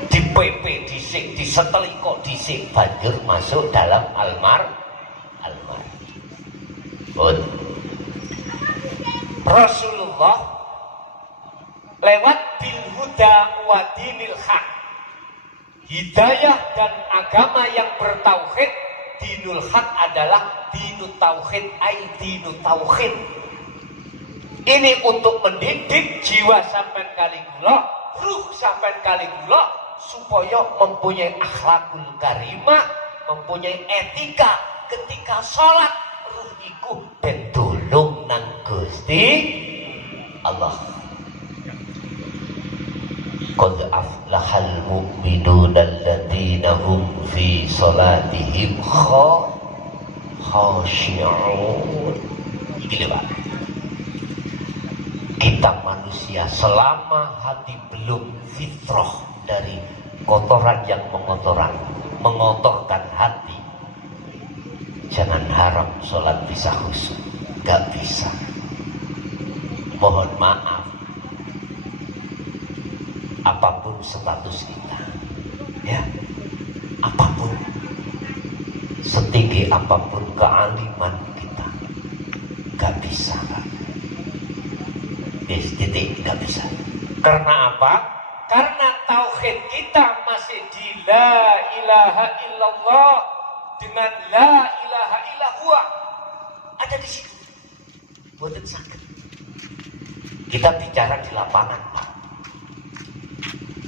dipepe dhisik, diseteliko dhisik, banjur masuk dalam almari. Rasulullah lewat bil huda wa dinil haq, hidayah dan agama yang bertauhid. Dinul haq adalah dinut tauhid, dinut tauhid. Ini untuk mendidik jiwa sampean kali kula, ruh sampean kali kula, supaya mempunyai akhlakul karimah, mempunyai etika ketika sholat. Ruh iku ben tulung nang Gusti Allah. Qad aflahal mu'minuna alladzina hum fi salatihim khashi'un. Iki lho Pak. Kita manusia selama hati belum fitrah dari kotoran yang mengotorkan hati, jangan harap sholat bisa khusyuk. Gak bisa. Mohon maaf, apapun status kita, ya, apapun, setinggi apapun kealiman kita, gak bisa Pak. Titik, gak bisa. Karena apa? Karena tauhid kita masih di la ilaha illallah dengan la ilaha illallah ada di situ. Boten sakit. Kita bicara di lapangan Pak.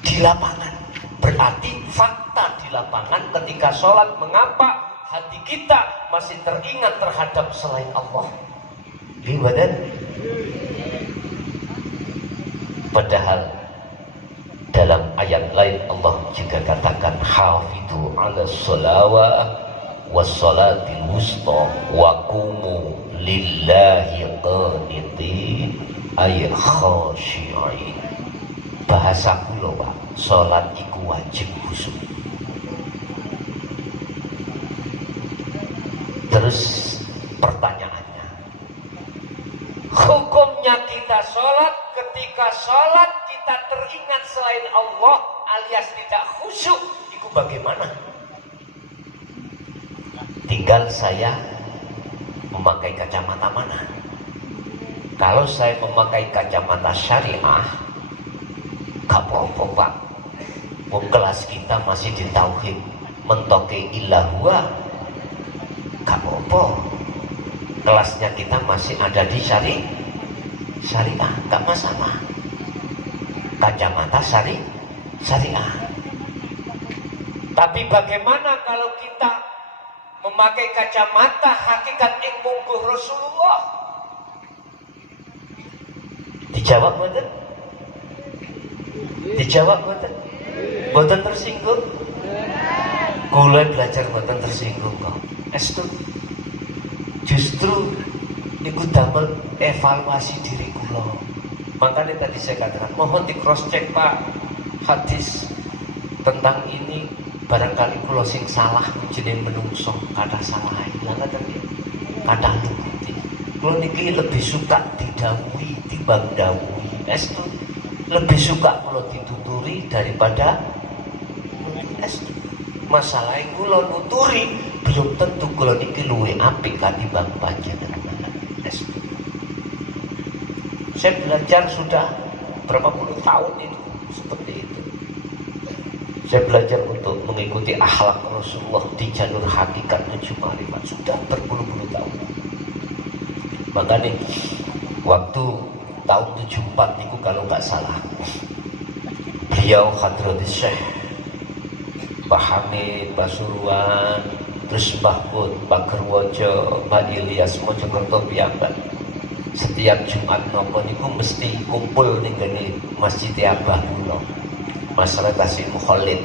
Di lapangan berarti fakta di lapangan ketika sholat, mengapa hati kita masih teringat terhadap selain Allah. Ibadat. Padahal dalam ayat lain Allah juga katakan hafidhu ala sholawat wassalatil wusta wa qumu lillahi qanitin ay khashi'in. Bahasa kula Pak, salat iku wajib khusyuk. Terus pertanyaannya, hukumnya kita sholat, ketika sholat kita teringat selain Allah alias tidak khusyuk, itu bagaimana? Tinggal saya memakai kacamata mana. Kalau saya memakai kacamata syariah, gak apa-apa Pak. Kelas kita masih di tauhid, mentoke ilahua, gak apa-apa. Kelasnya kita masih ada di syariah, gak masalah. Kacamata syariah. Tapi bagaimana kalau kita memakai kacamata hakikat yang mungguh Rasulullah? Dijawab boten? Dijawab boten? Boten tersinggung? Kula belajar boten tersinggung kok. Estu. Justru niku damel evaluasi diri kula. Makanya tadi saya katakan mohon di cross check Pak, hadis tentang ini barangkali kula sing salah jeneng menungso kata salah lan ngoten nggih. Kathah luti. Kula niki lebih suka didhawuhi timbang dawuhi. Estu lebih suka kula dituturi daripada estu. Masalah kula nuturi belum tentu kula niki luwih apik katimbang panjenengan. Estu. Saya belajar sudah berapa puluh tahun itu seperti itu. Saya belajar untuk mengikuti akhlak Rasulullah di jalur hakikat menuju ma'rifat sudah berpuluh-puluh tahun. Makanya waktu tahun 74 itu kalau nggak salah, beliau Hadratus Syekh Pak Hamid, Pak Suruan, terus Mbah Pun, Pak Gerwojo, Mbak Ilyas, Mojokerto piyambak. Setiap Jumat nopo niku mesti kumpul ning gene Masjid Abah kula. Masalah Tasik Mukhalid.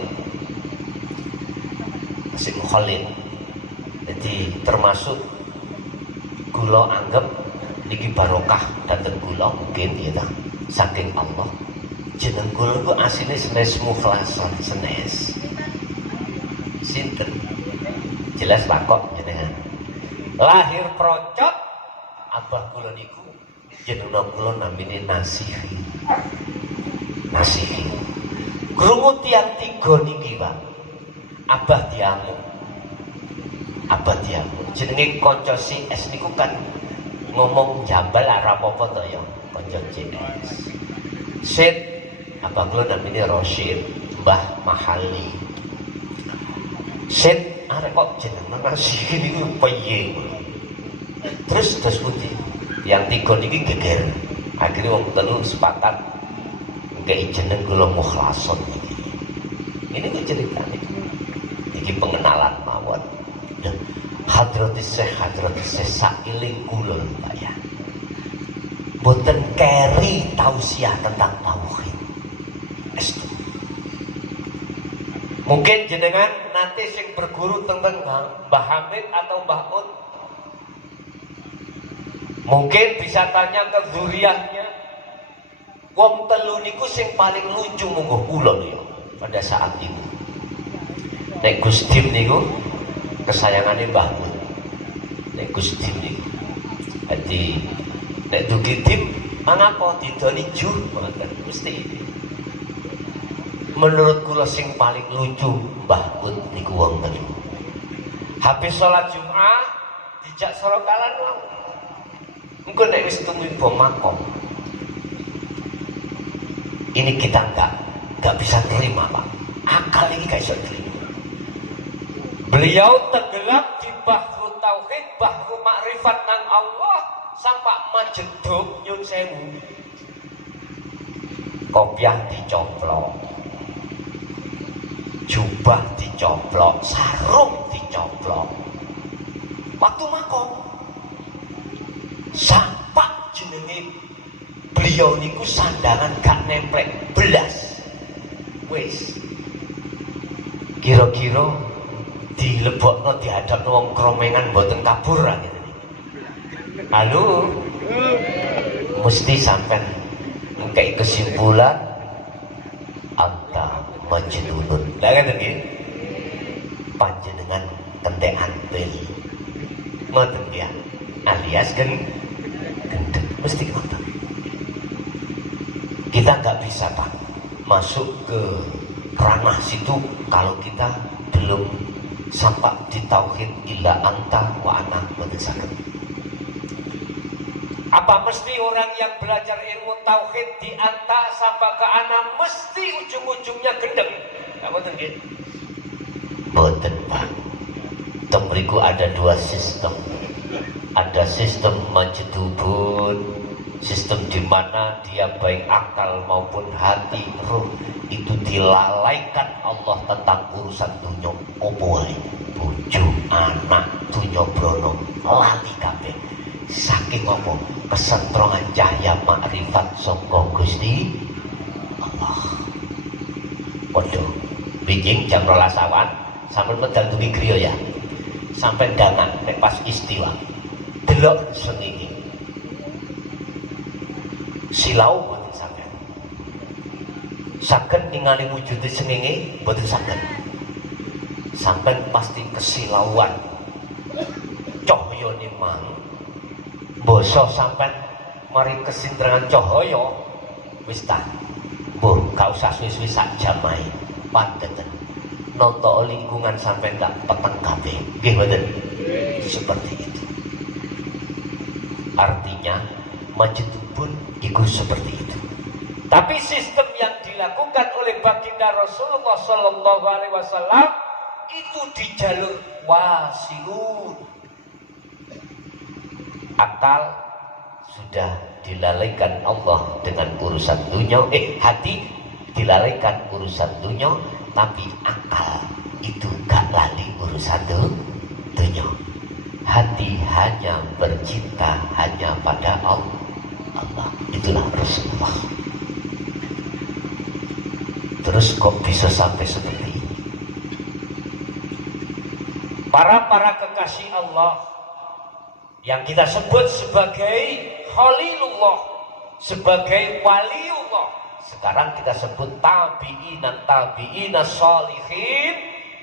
Tasik Mukhalid. Jadi termasuk kula anggap niki barokah dateng kula mungkin ya ta. Saking Allah. Jeneng kula niku asline Senes Mukhlason, Senes. Sinten? Jelas lah kok jenengan. Lahir procot abah kula niku jenengan kula namine Nasihi. Nasihi. Krungu tiyang tiga niki, Pak. Abah diamu. Abah diamu. Jenenge kanca CS niku kan ngomong jambal ora apa-apa to ya, kanca CS. Sid abah kula namine Rosyid, Mbah Mahali. Sid arek kok jenengan Nasihi niku piye? Terus pundi? Yang tiga niki geger. Akhirnya wong telu sepakat ngkei jeneng kula Mukhlason iki. Ini ku ceritane. Iki pengenalan mawon. Hadratus Syekh sailing kula Pak ya. Mboten keri tausiah tentang tauhid. Estu. Mungkin jenengan nanti sing berguru tentang Mbah Hamid atau Mbah Ud. Mungkin bisa tanya ke zuriyahnya. Wong telu niku sing paling lucu mungguh kula niku pada saat itu. Nek Gus Dim niku kesayangane Mbah Ud. Nek Gus Dim niku. Dadi nek dugi Dim mangapa didoni juh ngoten mesti. Menurut kula sing paling lucu Mbah Ud niku wong telu. Habis sholat Jumat dijak sorokalan wong. Engko nek wis tumiba makom. Ini kita nggak bisa terima, Pak. Akal ini gak bisa terima. Beliau tenggelam di bahru tauhid, bahru makrifat nang Allah sampai majeduk nyun sewu. Kopiah dicoplok, jubah dicoplok, sarung dicoplok. Waktu makom sampai jenenge beliau niku sandangan gak nemplek belas. Wis kira-kira dilebokno dihadapno wong kromengan mboten kabur ra gitu. Halo. Mesti sampean ngkei kesimpulan anta majnunun. Lah kan nggih. Panjenengan kentekan bel. Ngoten ya. Alias gendeng mesti ngoten. Kita nggak bisa Pak masuk ke ranah situ kalau kita belum sampai di tauhid illa anta wa ana saged. Apa mesti orang yang belajar ilmu tauhid di anta sampai ke ana mesti ujung-ujungnya gendeng? Nggak betul gitu? Betul Pak. Temriku ada dua sistem. Ada sistem majdubun, sistem di mana dia baik akal maupun hati roh itu dilalaikan Allah tentang urusan dunia. Opo wae bojo anak dunia brono lali kabeh saking apa kesentrongan cahya makrifat saka Gusti Allah. Padha binjing jam 12 awan sampeyan medal dugi griya ya sampai dangan nek pas istiwa delok srengenge silau boten saged. Saged ningali wujude srengenge boten saged. Sampai pasti kesilauan. Cahayane mang. Basa sampean mari kesintrengan cahaya wis ta. Mbah, gak usah suwi-suwi sak jam ae. Pandeten. Nonton lingkungan sampean gak peteng kabeh. Nggih mboten? Seperti itu. Artinya majdubun itu seperti itu. Tapi sistem yang dilakukan oleh baginda Rasulullah Sallallahu Alaihi Wasallam itu di jalur wasilun. Akal sudah dilalaikan Allah dengan urusan dunia. Hati dilalaikan urusan dunia, tapi akal itu gak lali urusan dunia. Hati hanya bercinta hanya pada Allah. Itulah Rasulullah. Terus kok bisa sampai seperti ini? Para kekasih Allah yang kita sebut sebagai Khalilullah, sebagai Waliullah, sekarang kita sebut tabi'ina sholihin,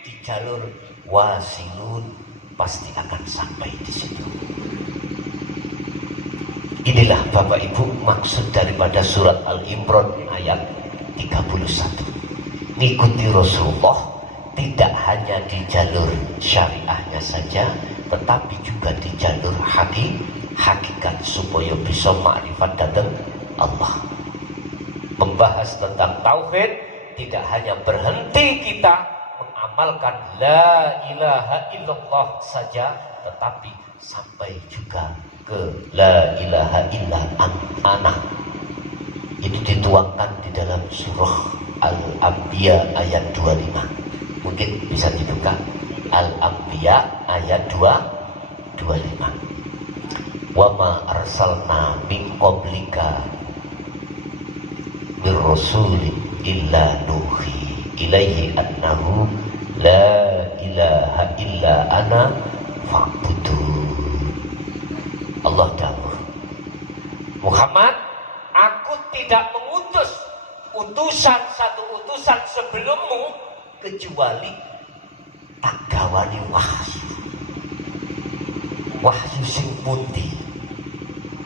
di jalur wasilun, pasti akan sampai di situ. Inilah Bapak Ibu maksud daripada surat Al-Imran ayat 31. Mengikuti Rasulullah tidak hanya di jalur syariahnya saja, tetapi juga di jalur hakikat supaya bisa makrifat datang Allah. Membahas tentang tauhid tidak hanya berhenti kita mengamalkan la ilaha illallah saja, tetapi sampai juga ke la ilaha illa ana. Ini dituangkan di dalam surah Al-Anbiya ayat 25. Mungkin bisa dibuka Al-Anbiya ayat 25. Wa ma arsalna min qablika mir rasulin illa nuhi ilaihi annahu la ilaha illa ana fa'budun. Allah dawuh, Muhammad, aku tidak mengutus satu utusan sebelummu kecuali tak gawani wahyu sing pundi.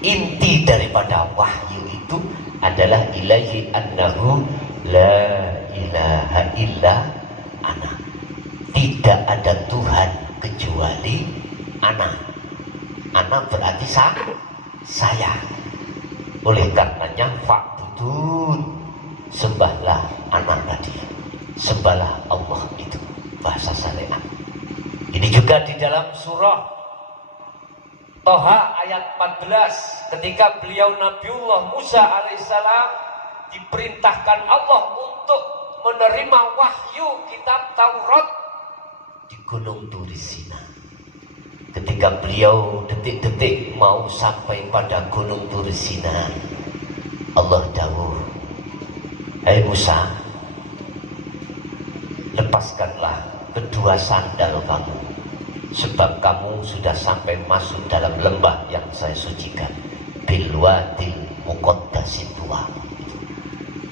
Inti daripada wahyu itu adalah ilahi annahu la ilaha illa ana. Tidak ada Tuhan kecuali ana. Ana berarti saya. Oleh karenanya fa'budun, sembahlah ana tadi. Sembahlah Allah itu bahasa syariat. Ini juga di dalam surah Toha ayat 14, ketika beliau Nabiullah Musa alaihissalam diperintahkan Allah untuk menerima wahyu kitab Taurat di Gunung Turisina. Ketika beliau detik-detik mau sampai pada Gunung Turisina, Allah dawuh, hai Musa, lepaskanlah kedua sandal kamu, sebab kamu sudah sampai masuk dalam lembah yang saya sucikan, bilwadil muqaddasin tua.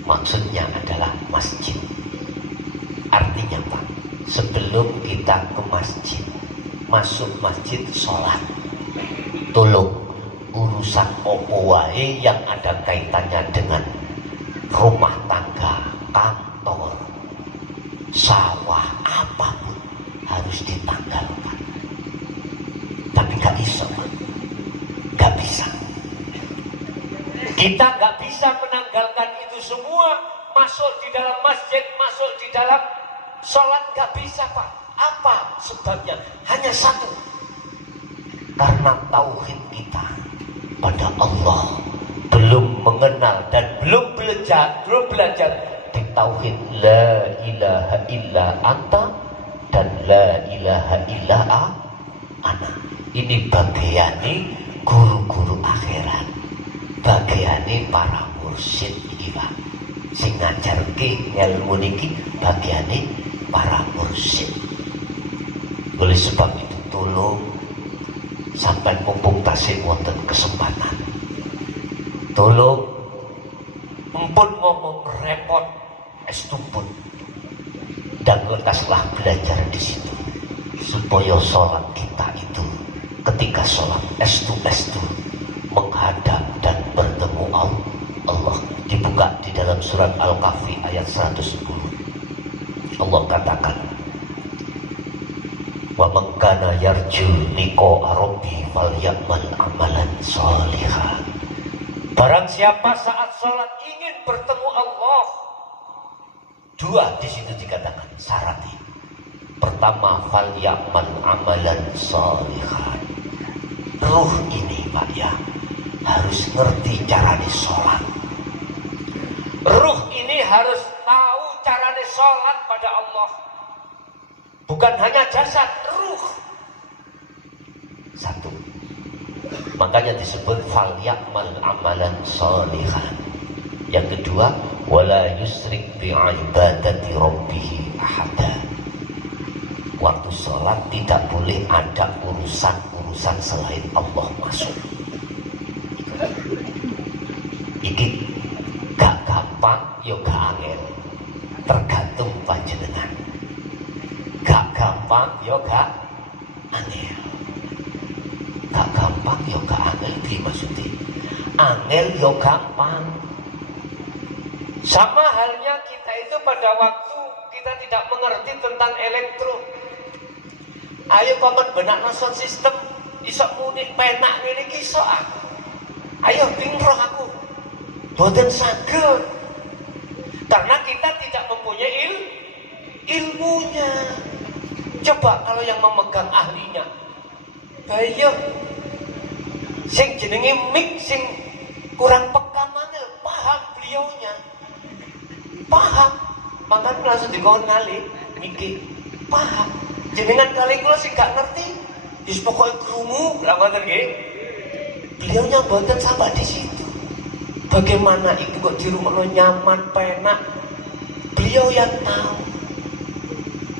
Maksudnya adalah masjid. Artinya Pak, sebelum kita ke masjid, masuk masjid sholat, tolong urusan opo wae yang ada kaitannya dengan rumah tangga, kantor, sawah, apapun harus ditanggalkan. Tapi gak bisa, gak bisa. Kita gak bisa menanggalkan itu semua. Masuk di dalam masjid, masuk di dalam sholat, gak bisa Pak. Apa sebabnya? Hanya satu. Karena tauhid kita pada Allah belum mengenal dan belum belajar di tauhid la ilaha illa anta dan la ilaha illa ana. Ini bagiane guru-guru akhirat, bagiane para mursyid iki Pak. Sing ngajarke ilmu niki bagiane para mursyid. Oleh sebab itu tolong sampai mumpung tasih wonten kesempatan, tolong empun ngomong repot estupun dan lekaslah belajar di situ supaya sholat kita itu ketika sholat estu menghadap dan bertemu Allah. Dibuka di dalam surat Al-Kahfi ayat 110. Allah katakan, wa man kana yarju liqa'a rabbi falyamal amalan shalihan. Barang siapa saat sholat ingin bertemu Allah, dua di situ dikatakan syaratnya. Pertama, falyamal amalan shalihan. Ruh ini Pak ya harus ngerti caranya sholat. Ruh ini harus tahu caranya sholat pada Allah. Bukan hanya jasad, ruh. Satu. Makanya disebut falyamal amalan shalihan. Yang kedua, wala yusrik bi'ibadati rabbih ahada. Waktu sholat tidak boleh ada urusan selain Allah masuk. Iki gak gampang, yo gak angel. Tergantung panjenengan. Gak gampang ya gak angel. Gak gampang ya gak angel iki maksudnya. Angel ya gampang. Sama halnya kita itu pada waktu kita tidak mengerti tentang elektro. Ayo paman benak sound system iso muni penak ngene iki iso aku. Ayo pingro aku. Boten saged. Karena kita tidak mempunyai ilmunya. Coba kalau yang memegang ahlinya. Bayo sing jenenge mik sing kurang peka manel paham beliaunya. Paham. Makanya langsung dikon kali mikir paham. Jenengan kali kula sing gak ngerti. Wis pokoke krungu lha ngoten nggih. Beliaunya boten sampai di situ. Bagaimana itu kok di rumah lo nyaman, penak. Beliau yang tahu.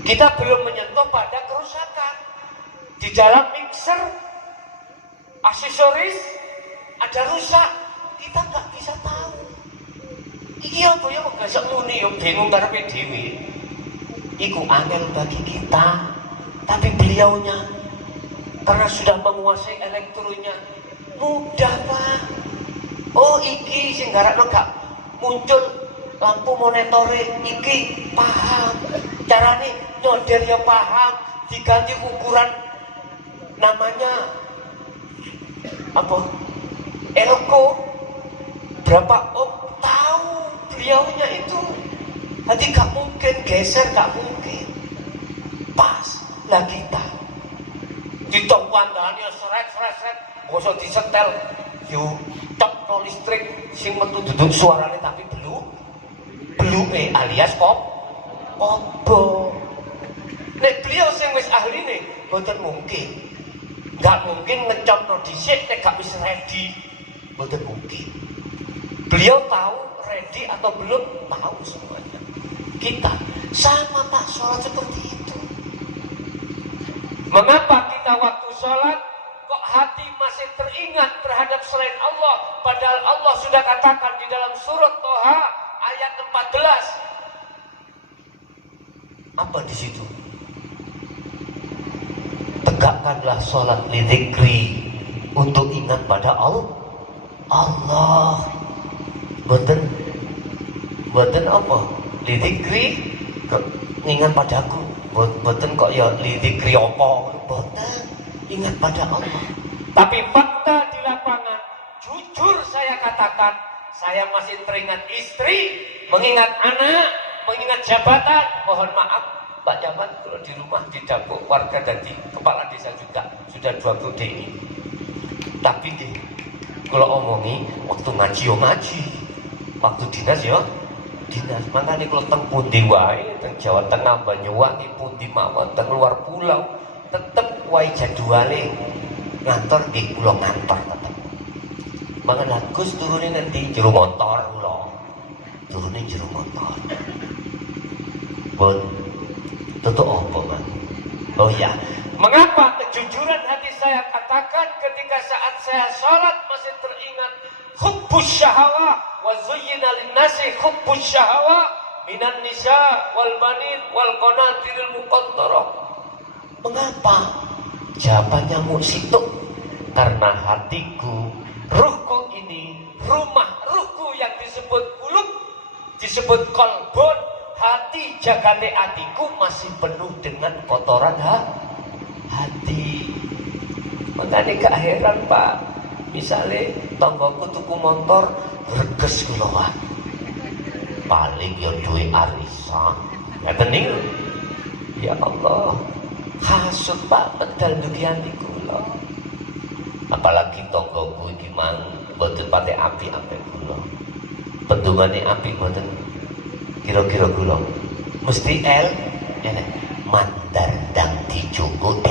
Kita belum menyentuh pada kerusakan. Di dalam mixer, aksesoris, ada rusak. Kita nggak bisa tahu. Iya, apa ya kok gak muni, bingung karepe dhewe. Iku angel bagi kita. Tapi beliaunya, karena sudah menguasai elektronya, mudah Pak. Oh iki sing garakno gak muncul lampu monitore iki paham. Carane nyodel ya paham, diganti ukuran namanya apa? Elko berapa ohm tahu beliaunya itu. Nanti gak mungkin geser, gak mungkin. Pas lah kita. Ditongwandane seret, bosok disetel yo tok no listrik sing metu duduk suarane tapi belume alias kombo. Nek beliau sing wis ahline mboten mungkin. Enggak mungkin ngecomno dhisik nek gak wis ready. Mboten mungkin. Beliau tahu ready atau belum, tahu semuanya. Kita sama Pak, sholat seperti itu. Mengapa kita waktu sholat kok hati masih teringat terhadap selain Allah, padahal Allah sudah katakan di dalam surat Toha ayat 14. Apa di situ? Tegakkanlah sholat lidzikri, untuk ingat pada Allah. Boten apa? Lidzikri ingat padaku. Boten kok ya lidzikri apa? Boten. Ingat pada Allah. Tapi fakta di lapangan, jujur saya katakan, saya masih teringat istri, mengingat anak, mengingat jabatan. Mohon maaf, Pak Jaman, kalau di rumah di dapur warga jadi kepala desa juga sudah 20 DI. Tapi deh, kalau omongi waktu ngaji yo ngaji, waktu dinas yo dinas. Makanya kalau teng pundi wae, teng Jawa Tengah, Banyuwangi, pundi mawon, teng luar pulau, tetep wae jadwale ngantor di kula ngantor tetep. Mangan Gus turune nanti jero motor kula. Turune jero motor. Bon. Tutuk apa, Mas? Oh ya. Mengapa kejujuran hati saya katakan ketika saat saya sholat masih teringat hubbus syahawah wa zuyyina lin-nasi hubbus syahawah minan nisa wal banin wal qanatiril muqantarah. Mengapa? Jawabannya musituk. Karena hatiku, ruhku ini, rumah ruhku yang disebut kulub, disebut kolbon, hati jagane hatiku masih penuh dengan kotoran hati. Makanya gak heran Pak, misalnya tanggaku tuku motor reges kula paling ya duwe arisan ngeten niku. Ya Allah, hasud Pak pedal dugian kula. Apalagi tanggaku iki mang boten pate api-api kula. Pendungane api boten kira-kira kula. Mesti mandar dang dicukup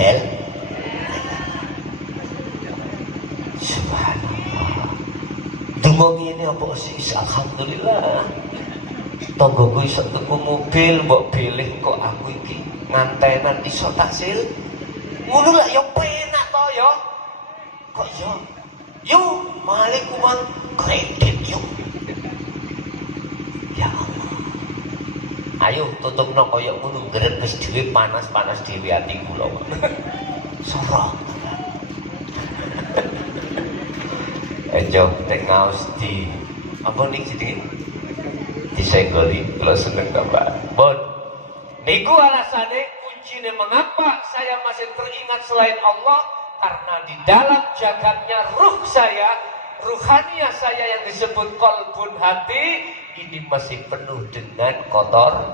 Subhanallah. Dungo ngene apa sih? Alhamdulillah. Tanggoku iso tuku mobil, mbok bilih kok aku iki ngantenan iso taksil. Ngono lak ya penak to ya. Kok ya? Yo, male kumang kredit yo. Ya Allah. Ayo tutupno kaya ngono gretes dhewe panas-panas dhewe ati kula. Sorok. Enjok tek ngaos di apa nih jenenge? Disenggoli kalau seneng Bapak. Bon. Niku alasannya kuncinya mengapa saya masih teringat selain Allah karena di dalam jagatnya ruh saya, ruhaniah saya yang disebut kolbun hati ini masih penuh dengan kotoran.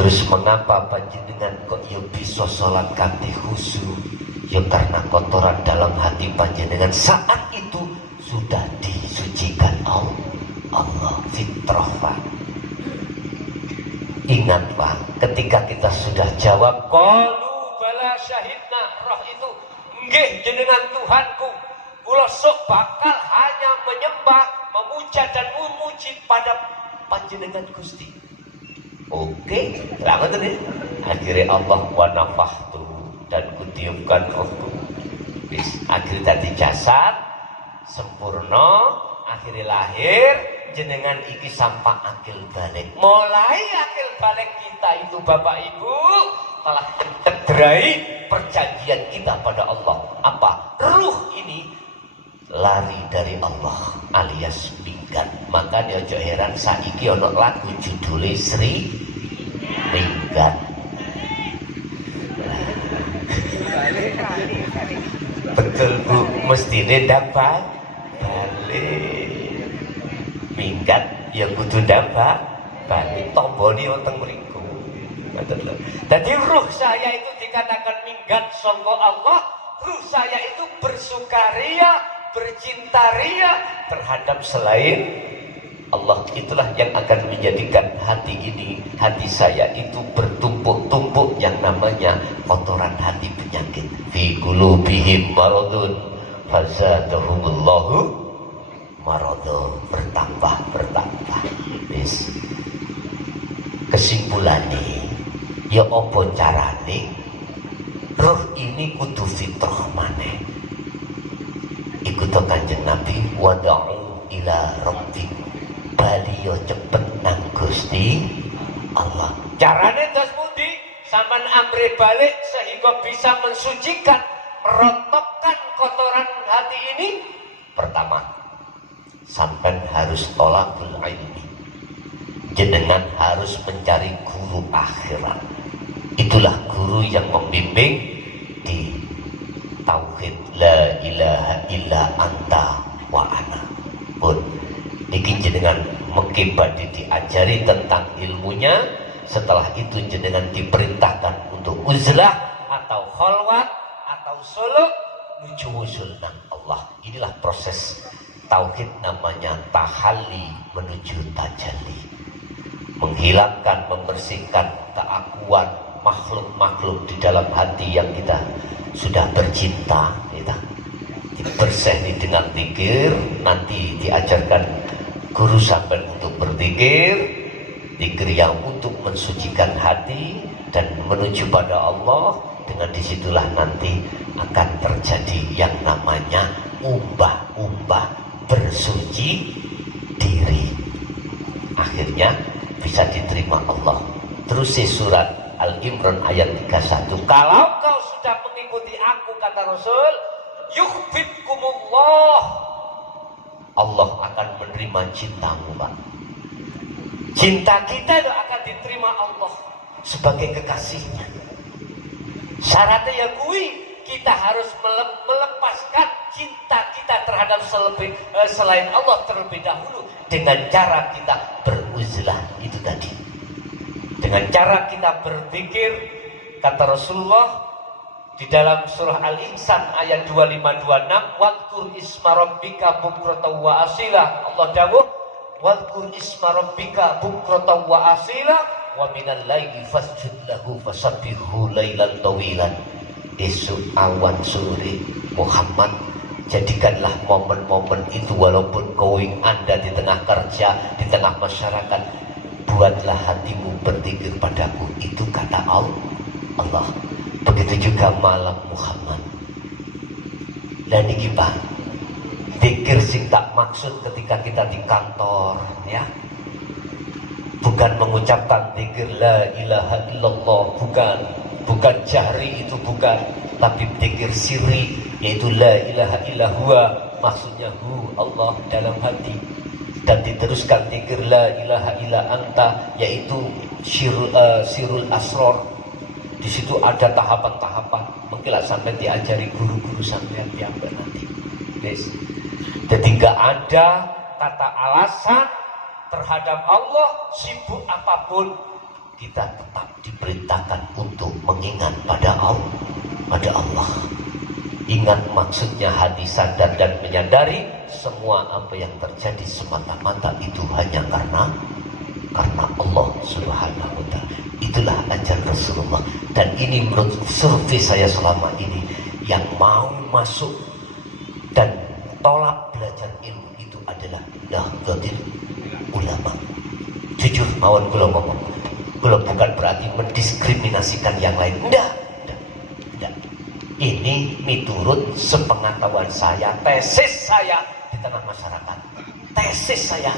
Terus mengapa panjenengan kok ya bisa sholat kanthi khusyuk? Ya karena kotoran dalam hati panjenengan saat itu sudah disucikan Allah fitrah Pak. Ingat Pak, ketika kita sudah jawab qalu bala syahidna, roh itu nggih jenengan Tuhanku, kula sok bakal hanya menyembah, memuja dan memuji pada panjenengan Gusti. Oke, selamat nih. Akhirnya Allah wa nafahtu dan kutiupkan rohku. Akhirnya tadi jasad sempurna, akhirnya lahir jenengan iki sampah akil balik. Mulai akil balik kita itu Bapak Ibu telah mencederai perjanjian kita pada Allah. Apa? Ruh ini lari dari Allah alias minggat. Maka dia ojo heran saiki ono lagu judulnya Sri Minggat. Betul Bu, mestine dapat balik. Minggat ya kudu dapat balik. Tombone wonten mriku. Jadi ruh saya itu dikatakan minggat sangka Allah. Ruh saya itu bersukaria, bercinta ria terhadap selain Allah. Itulah yang akan menjadikan hati ini, hati saya itu bertumpuk-tumpuk yang namanya kotoran hati penyakit. Fi qulubihim maradun fazadahumullahu marada, bertambah. Yes. Kesimpulannya ya apa carane ruh ini kudu fitrah maneh. Ikut Kanjeng Nabi wada'u ila rabbik, bali yo cepet nang Gusti Allah. Carane dos pundi? Sampeyan amre balik sehingga bisa mensucikan, merontokkan kotoran hati ini. Pertama, sampeyan harus tolakul ilmi. Jenengan harus mencari guru akhirat. Itulah guru yang membimbing di tauhid la ilaha illa anta wa ana. Pun niki jenengan mengki badhe diajari tentang ilmunya. Setelah itu jenengan diperintahkan untuk uzlah atau khalwat atau suluk menuju usul nang Allah. Inilah proses tauhid, namanya tahalli menuju tajalli. Menghilangkan, membersihkan keakuan makhluk-makhluk di dalam hati yang kita sudah bercinta, kita dibersihkan dengan zikir. Nanti diajarkan guru sampai untuk berzikir, zikir yang untuk mensucikan hati dan menuju pada Allah. Dengan disitulah nanti akan terjadi yang namanya umbah-umbah bersuci diri. Akhirnya bisa diterima Allah. Terus surat Al-Imran ayat 31. Kalau kau sudah mengikuti aku, kata Rasul, yuhibbukumullah, Allah akan menerima cintamu, Pak. Cinta kita itu akan diterima Allah sebagai kekasihnya. Syaratnya ya kita harus melepaskan cinta kita terhadap selain Allah terlebih dahulu dengan cara kita beruzlah itu tadi. Dengan cara kita berzikir, kata Rasulullah di dalam surah Al-Insan ayat 2526, wadkur isma rabbika bukratan wa asila. Allah dawuh, wadkur isma rabbika bukratan wa asila wa minal laili fasjud lahu fasabbihu lailan tawilan. Esok awan sore Muhammad, jadikanlah momen-momen itu walaupun Anda di tengah kerja, di tengah masyarakat, buatlah hatimu berzikir padaku. Itu kata Allah. Begitu juga malam Muhammad. Dan ini Pak, Zikir sing tak maksud ketika kita di kantor, ya. Bukan mengucapkan zikir la ilaha illallah, bukan jahri, itu bukan, tapi zikir sirri, yaitu la ilaha illahua, maksudnya Allah dalam hati. Dan diteruskan zikir la ilaha illa anta, yaitu sirul asror. Di situ ada tahapan-tahapan, mungkin sampai diajari guru-guru sampai piyambak nanti. Yes. Jadi gak ada kata alasan terhadap Allah, sibuk apapun kita tetap diperintahkan untuk mengingat pada Allah. Ingat maksudnya, hati sadar dan menyadari semua apa yang terjadi semata-mata itu hanya karena Allah Subhanahu wa ta'ala. Itulah ajaran Rasulullah. Dan ini menurut survei saya selama ini, yang mau masuk dan tolak belajar ilmu itu adalah Nahdlatul Ulama. Jujur mawon kula ngomong, kula bukan berarti mendiskriminasikan yang lain. Enggak. Ini miturut sepengetahuan saya, tesis saya di tengah masyarakat. Tesis saya,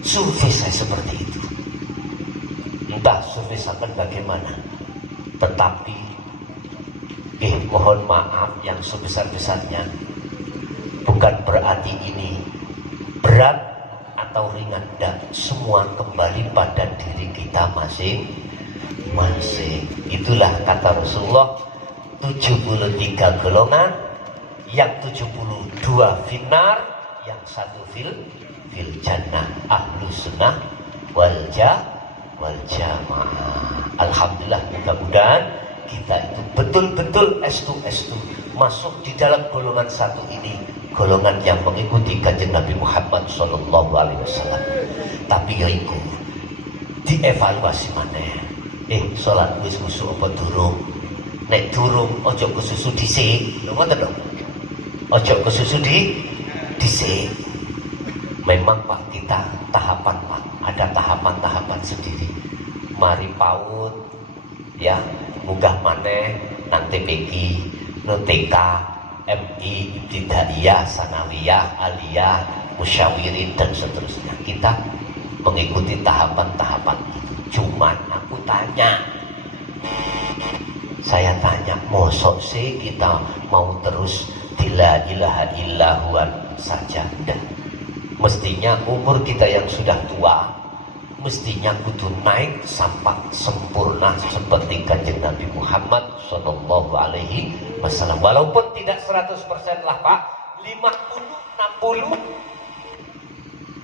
survei saya seperti itu. Entah survei sampai bagaimana, tetapi mohon maaf yang sebesar-besarnya, bukan berarti ini berat atau ringan, dan semua kembali pada diri kita masing-masing. Itulah kata Rasulullah, 73 golongan, yang 72 finar, yang satu fil jannah, ahlu sunnah wal jamaah. Alhamdulillah, mudah-mudahan kita itu betul-betul estu masuk di dalam golongan satu ini, golongan yang mengikuti kanjeng Nabi Muhammad sallallahu alaihi wasallam. Tapi ya iku dievaluasi maneh. Salat wis khusuk apa durung? Nek durung ojo kesusu dhisik. Lho ngoten lho. Ojo kesusu dhisik. Memang Pak, kita tahapan Pak, ada tahapan-tahapan sendiri. Mari PAUD, ya, munggah maneh nang TPQ, no TK, MI, Ibtidaiyah, Sanawiyah, Aliyah, Musyawirin dan seterusnya. Kita mengikuti tahapan-tahapan itu. Cuman aku tanya, saya tanya, mosok sih kita mau terus di la ilaha illahuan saja? Enggak. Mestinya umur kita yang sudah tua, mestinya kudu naik sampai sempurna seperti kanjeng Nabi Muhammad sallallahu alaihi wasallam. Walaupun tidak 100% lah Pak, 50, 60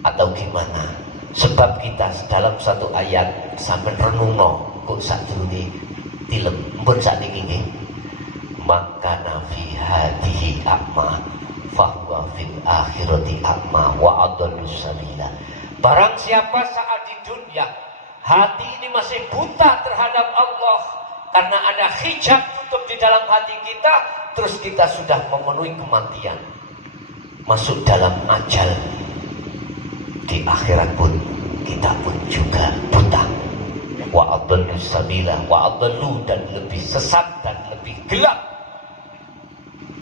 atau gimana? Sebab kita dalam satu ayat sampai renungno kok sadurunge tilem pun sakniki nggih, maka nafi hadihi a'ma fahuwa fil akhirati a'ma wa adallu sabila. Barang siapa saat di dunia hati ini masih buta terhadap Allah karena ada hijab tutup di dalam hati kita, terus kita sudah memenuhi kematian, masuk dalam ajal, di akhirat pun kita pun juga buta. Wa adallu sabila, wa adallu, dan lebih sesat dan lebih gelap.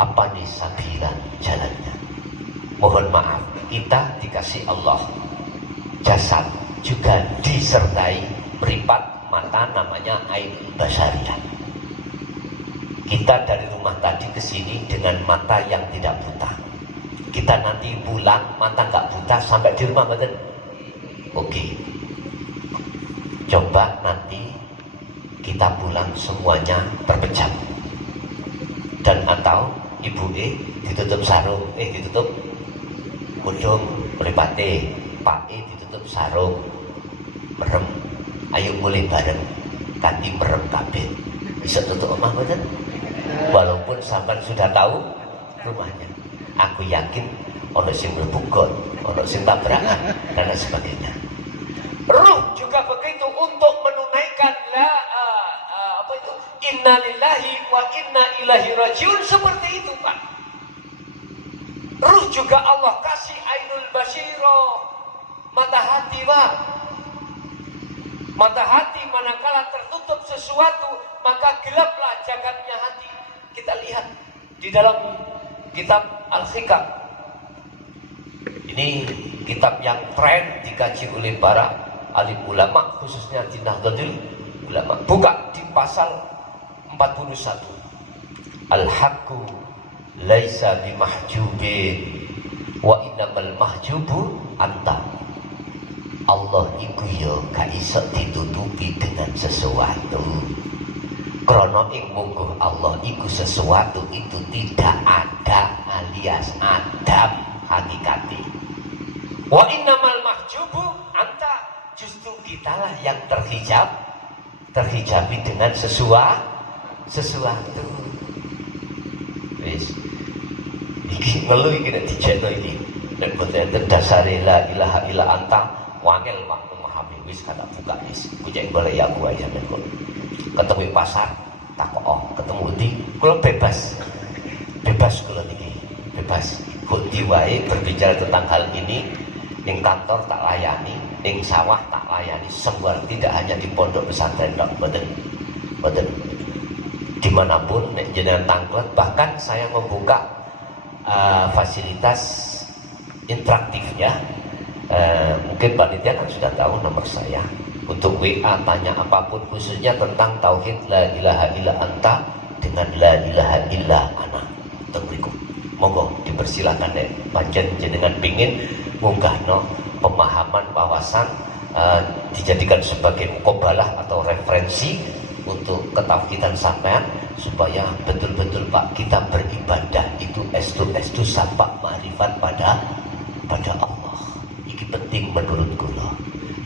Apa nih sabila, jalannya? Mohon maaf, kita dikasih Allah jasad, juga disertai meripat mata namanya ainul basariyah. Kita dari rumah tadi ke sini dengan mata yang tidak buta. Kita nanti pulang mata nggak buta sampai di rumah, betul? Oke. Coba nanti kita pulang semuanya terpejam, dan atau ibu ditutup sarung, ditutup kudung mripate, Pak ditutup sarung, merem. Ayo mulai bareng kanthi merem kabeh. Bisa tutup omah mboten? Walaupun sampean sudah tahu rumahnya. Aku yakin ono sing mlebu got, ono sing tabrakan dan sebagainya. Ruh juga begitu untuk menunaikan inna lillahi wa inna ilaihi rajiun, seperti itu Pak. Ruh juga Allah kasih ainul basiro, mata hati Pak. Mata hati manakala tertutup sesuatu, maka gelaplah jagatnya hati. Kita lihat di dalam kitab Al-Hikam, Ini kitab yang tren dikaji oleh para alim ulama, khususnya di Nahdlatul Ulama. Buka di pasal 41. Al-haqqu laisa bimahjubin wa innamal mahjubu anta. Allah iku ya gak iso ditutupi dengan sesuatu. Krana ing mungguh Allah iku sesuatu itu tidak ada alias adam hakikati. Wa innamal mahjubu anta, justru kitalah yang terhijabi dengan sesuatu. Wis iki ngeluh iki nek dijekno iki nek boten dasare la ilaha illa anta wangel mak memahami. Wis kada buka wis kucek golek ya aku aja nek ketemu pasar takok ketemu di kula bebas kula niki bebas kok diwae berbicara tentang hal ini. Ning kantor tak layani, ning sawah tak layani, sembar, tidak hanya di pondok pesantren tok, boten dimanapun nek jenengan tanglet. Bahkan saya membuka fasilitas interaktifnya. Mungkin panitia kan sudah tahu nomor saya untuk WA tanya apapun, khususnya tentang tauhid la ilaha illa anta dengan la ilaha illa ana. Berikut monggo dipersilakan nek pancen jenengan pingin munggahno pemahaman wawasan dijadikan sebagai mukobalah atau referensi untuk ketauhidan sampean, supaya betul-betul Pak kita beribadah itu estu sampai marifat pada Allah. Ini penting menurut kula.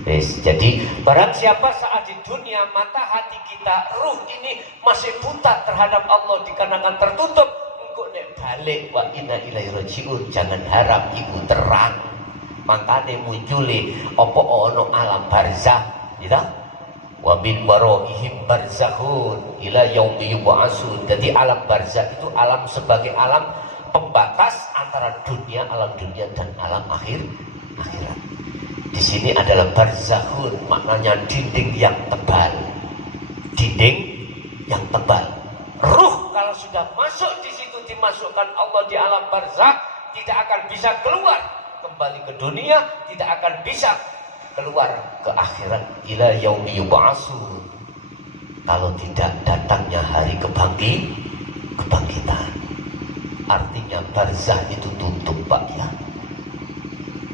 Yes, jadi barang siapa saat di dunia mata hati kita, ruh ini masih buta terhadap Allah dikarenakan tertutup, engko nek balik wa inna ilaihi rajiun, jangan harap ibu terang. Makane munculi apa ono alam barzah, gitu? Wa min waraihim barzakhun ila yaumi yub'atsun. Jadi alam barzah itu alam sebagai alam pembatas antara alam dunia dan alam akhirat. Di sini adalah barzakhun, maknanya dinding yang tebal. Dinding yang tebal. Ruh kalau sudah masuk di situ, dimasukkan Allah di alam barzakh, tidak akan bisa keluar kembali ke dunia, tidak akan bisa keluar ke akhirat ila yaumi yub'atsun, kalau tidak datangnya hari kebangkitan. Artinya barzah itu tutup Pak ya,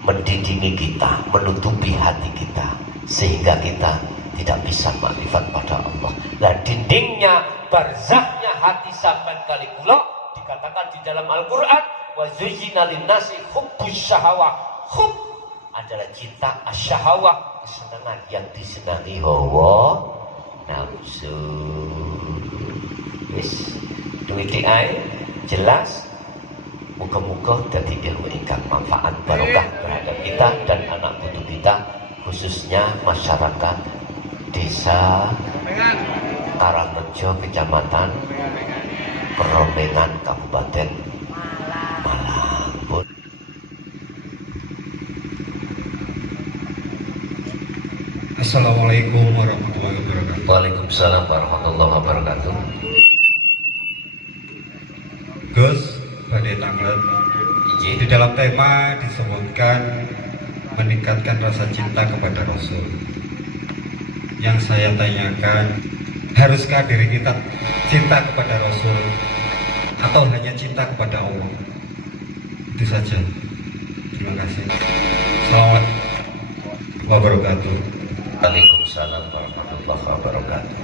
mendidingi kita, menutupi hati kita sehingga kita tidak bisa makrifat pada Allah. Nah dindingnya barzahnya hati sampai kali kula dikatakan di dalam Al-Quran, wa zuyyina linnasi hubbus syahawah. Hub adalah cinta, asyahawah kesenangan yang disenangi hawa nafsu. Wis duwiti ae jelas. Muga-muga dadi ilmu ingkang manfaat barokah terhadap kita dan anak putu kita, khususnya masyarakat desa Karangrejo, Kecamatan Keromengan, Kabupaten Malang. Assalamualaikum warahmatullahi wabarakatuh. Waalaikumsalam warahmatullahi wabarakatuh. Gus Badai Tanglet, di dalam tema disebutkan meningkatkan rasa cinta kepada Rasul. Yang saya tanyakan, haruskah diri kita cinta kepada Rasul atau hanya cinta kepada Allah? Itu saja. Terima kasih. Assalamualaikum wabarakatuh. Waalaikumsalam warahmatullahi wabarakatuh.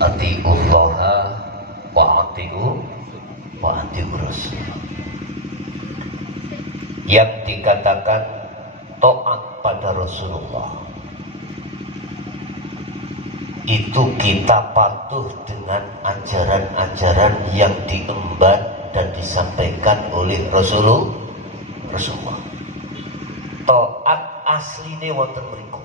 Atiullaha wa atiu Rasul. Yang dikatakan taat pada Rasulullah itu kita patuh dengan ajaran-ajaran yang diemban dan disampaikan oleh Rasulullah. Taat asline wonten mriku.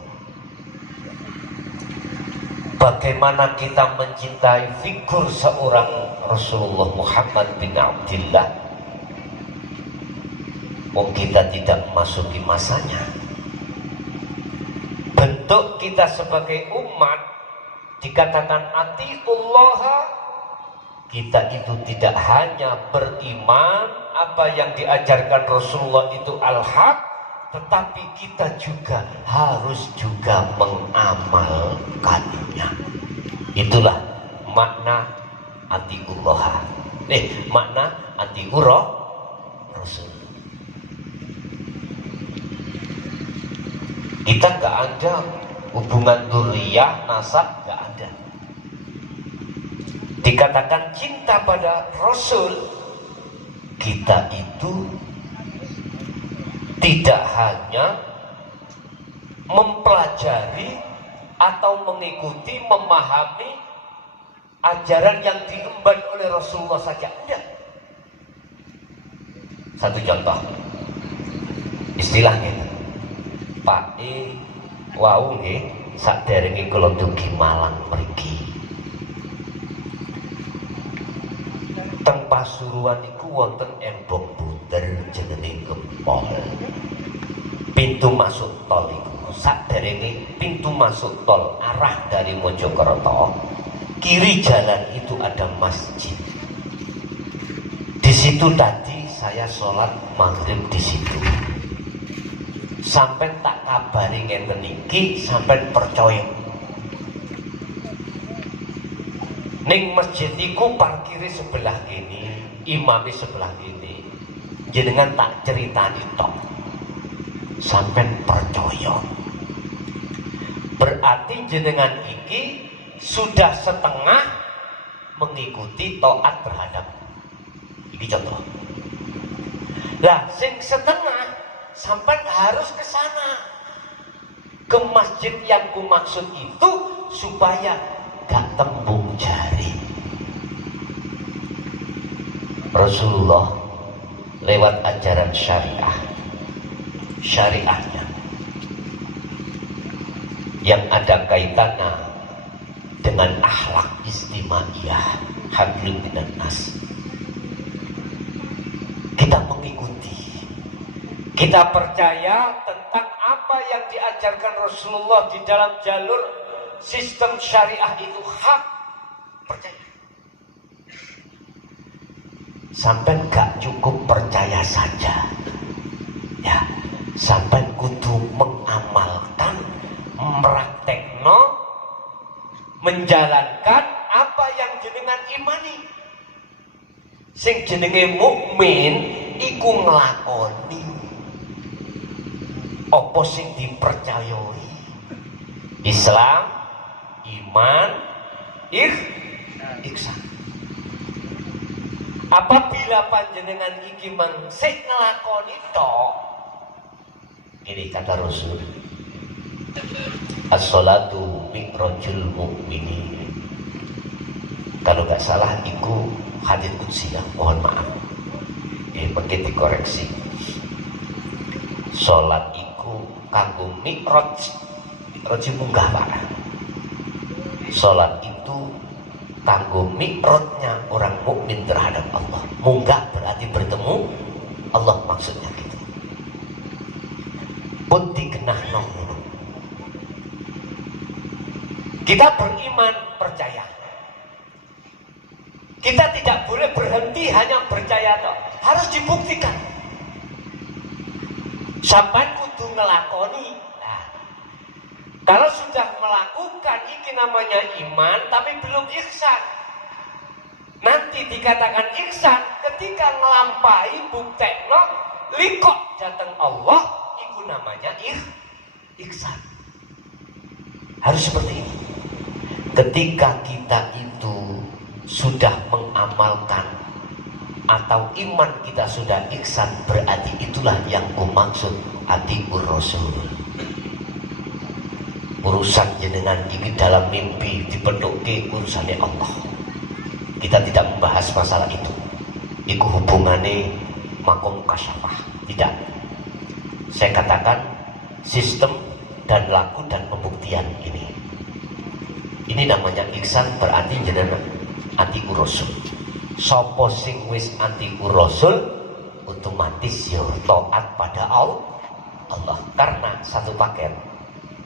Bagaimana kita mencintai figur seorang Rasulullah Muhammad bin Abdillah, kita tidak memasuki masanya. Bentuk kita sebagai umat dikatakan atiullaha kita itu tidak hanya beriman apa yang diajarkan Rasulullah itu al-haq, tetapi kita juga harus mengamalkannya. Itulah makna atiullah. Makna atiur Rasul. Kita nggak ada hubungan dzurriyyah, nasab, nggak ada. Dikatakan cinta pada Rasul, kita itu tidak hanya mempelajari atau mengikuti, memahami ajaran yang diemban oleh Rasulullah saja, enggak. Satu contoh, istilahnya Pak wau nggih saderenge kula dugi Malang mriki. Teng Pasuruan iku wonten embong bunder jenenge Gempol. Pintu masuk tol iku saderenge pintu masuk tol arah dari Mojokerto, kiri jalan itu ada masjid. Di situ tadi saya sholat maghrib di situ. Sampai tak kabari ngeten iki, sampai percaya. Ning masjid iku parkiri sebelah kini, imami sebelah kini. Jenengan tak ceritani tok. Sampai percaya. Berarti jenengan iki sudah setengah mengikuti taat terhadap. Ini contoh. Lah sing setengah sampai harus ke sana, ke masjid yang kumaksud itu supaya gak tembung jari. Rasulullah lewat ajaran syariahnya yang ada kaitannya dengan akhlak istimaiyah, hablum minan nas. Kita mengikuti, kita percaya tentang apa yang diajarkan Rasulullah di dalam jalur sistem syariah itu hak, percaya. Sampai gak cukup percaya saja, ya, sampai kudu mengamalkan, meraktekno, menjalankan apa yang jenengan imani. Sing jenenge mukmin iku nglakoni apa sing dipercayai. Islam, iman, ihsan. Apabila panjenengan iki mengsik nglakoni tok, ini kata Rasul, as-sholatu mi'rajul mu'minin. Kalau nggak salah iku hadits qudsi, ya, mohon maaf. Mungkin dikoreksi. Sholat iku kanggo mi'raj. Mi'raj munggah, Pak. Sholat itu kanggo mi'rajnya orang mukmin terhadap Allah. Munggah berarti bertemu Allah, maksudnya gitu. Pun dikenah nong. Kita beriman, percaya. Kita tidak boleh berhenti hanya percaya toh. Harus dibuktikan. Sampai kudu ngelakoni. Nah, kalau sudah melakukan iki namanya iman, tapi belum ihsan. Nanti dikatakan ihsan ketika ngelampai buktekno likok datang Allah, itu namanya ihsan. Harus seperti ini. Ketika kita itu sudah mengamalkan atau iman kita sudah ihsan, berarti itulah yang kumaksud atiur Rasul. Urusan jenengan ini dalam mimpi dipenuhi urusannya Allah. Kita tidak membahas masalah itu. Iku hubungannya makom kasyafah. Tidak. Saya katakan sistem dan laku dan pembuktian ini. Ini namanya ihsan, berarti jenengan atiur Rasul. Sopo sing wis atiur Rasul otomatis ya taat pada Allah, karena satu paket